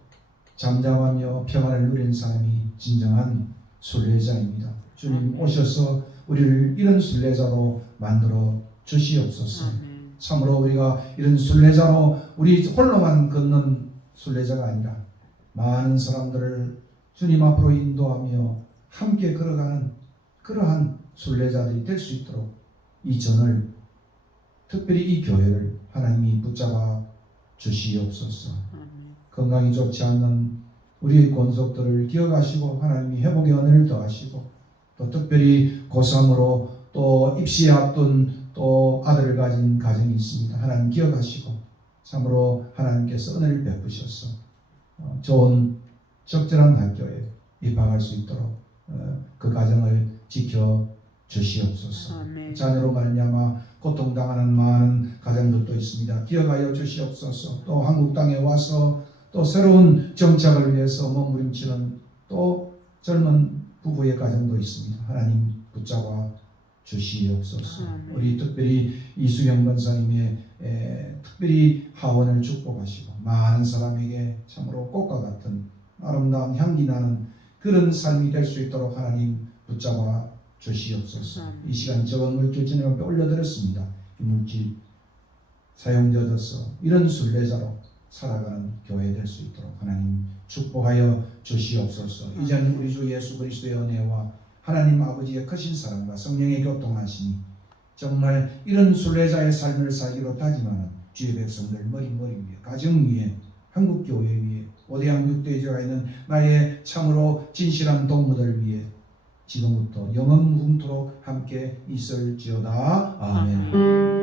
잠잠하며 평안을 누린 사람이 진정한 순례자입니다. 주님 오셔서 우리를 이런 순례자로 만들어 주시옵소서. 참으로 우리가 이런 순례자로 우리 홀로만 걷는 순례자가 아니라 많은 사람들을 주님 앞으로 인도하며 함께 걸어가는 그러한 순례자들이 될 수 있도록 이 전을, 특별히 이 교회를 하나님이 붙잡아 주시옵소서. 건강이 좋지 않는 우리의 권속들을 기억하시고 하나님이 회복의 은혜를 더하시고, 또 특별히 고3으로 또 입시에 앞둔 또 아들을 가진 가정이 있습니다. 하나님 기억하시고 참으로 하나님께서 은혜를 베푸셔서 좋은 적절한 학교에 입학할 수 있도록 그 가정을 지켜 주시옵소서. 자녀로 말미암아 고통당하는 많은 가정들도 있습니다. 기억하여 주시옵소서. 또 한국 땅에 와서 또 새로운 정착을 위해서 몸부림치는 또 젊은 부부의 가정도 있습니다. 하나님 붙잡아 주시옵소서. 우리 특별히 이수경 권사님의 특별히 하원을 축복하시고 많은 사람에게 참으로 꽃과 같은 아름다운 향기 나는 그런 삶이 될 수 있도록 하나님 붙잡아 주시옵소서. 이 시간 적은 물질 주님 앞에 올려드렸습니다. 이 물질 사용되어서 이런 순례자로 살아가는 교회 될 수 있도록 하나님 축복하여 주시옵소서. 이제는 우리 주 예수 그리스도의 은혜와 하나님 아버지의 크신 사랑과 성령의 교통하심이 정말 이런 순례자의 삶을 살기로 다짐하는 주의 백성들 머리 위에, 가정 위에, 한국교회 위에, 오대양 육대교회에 있는 나의 참으로 진실한 동무들 위에 지금부터 영원 무궁토록 함께 있을지어다. 아멘.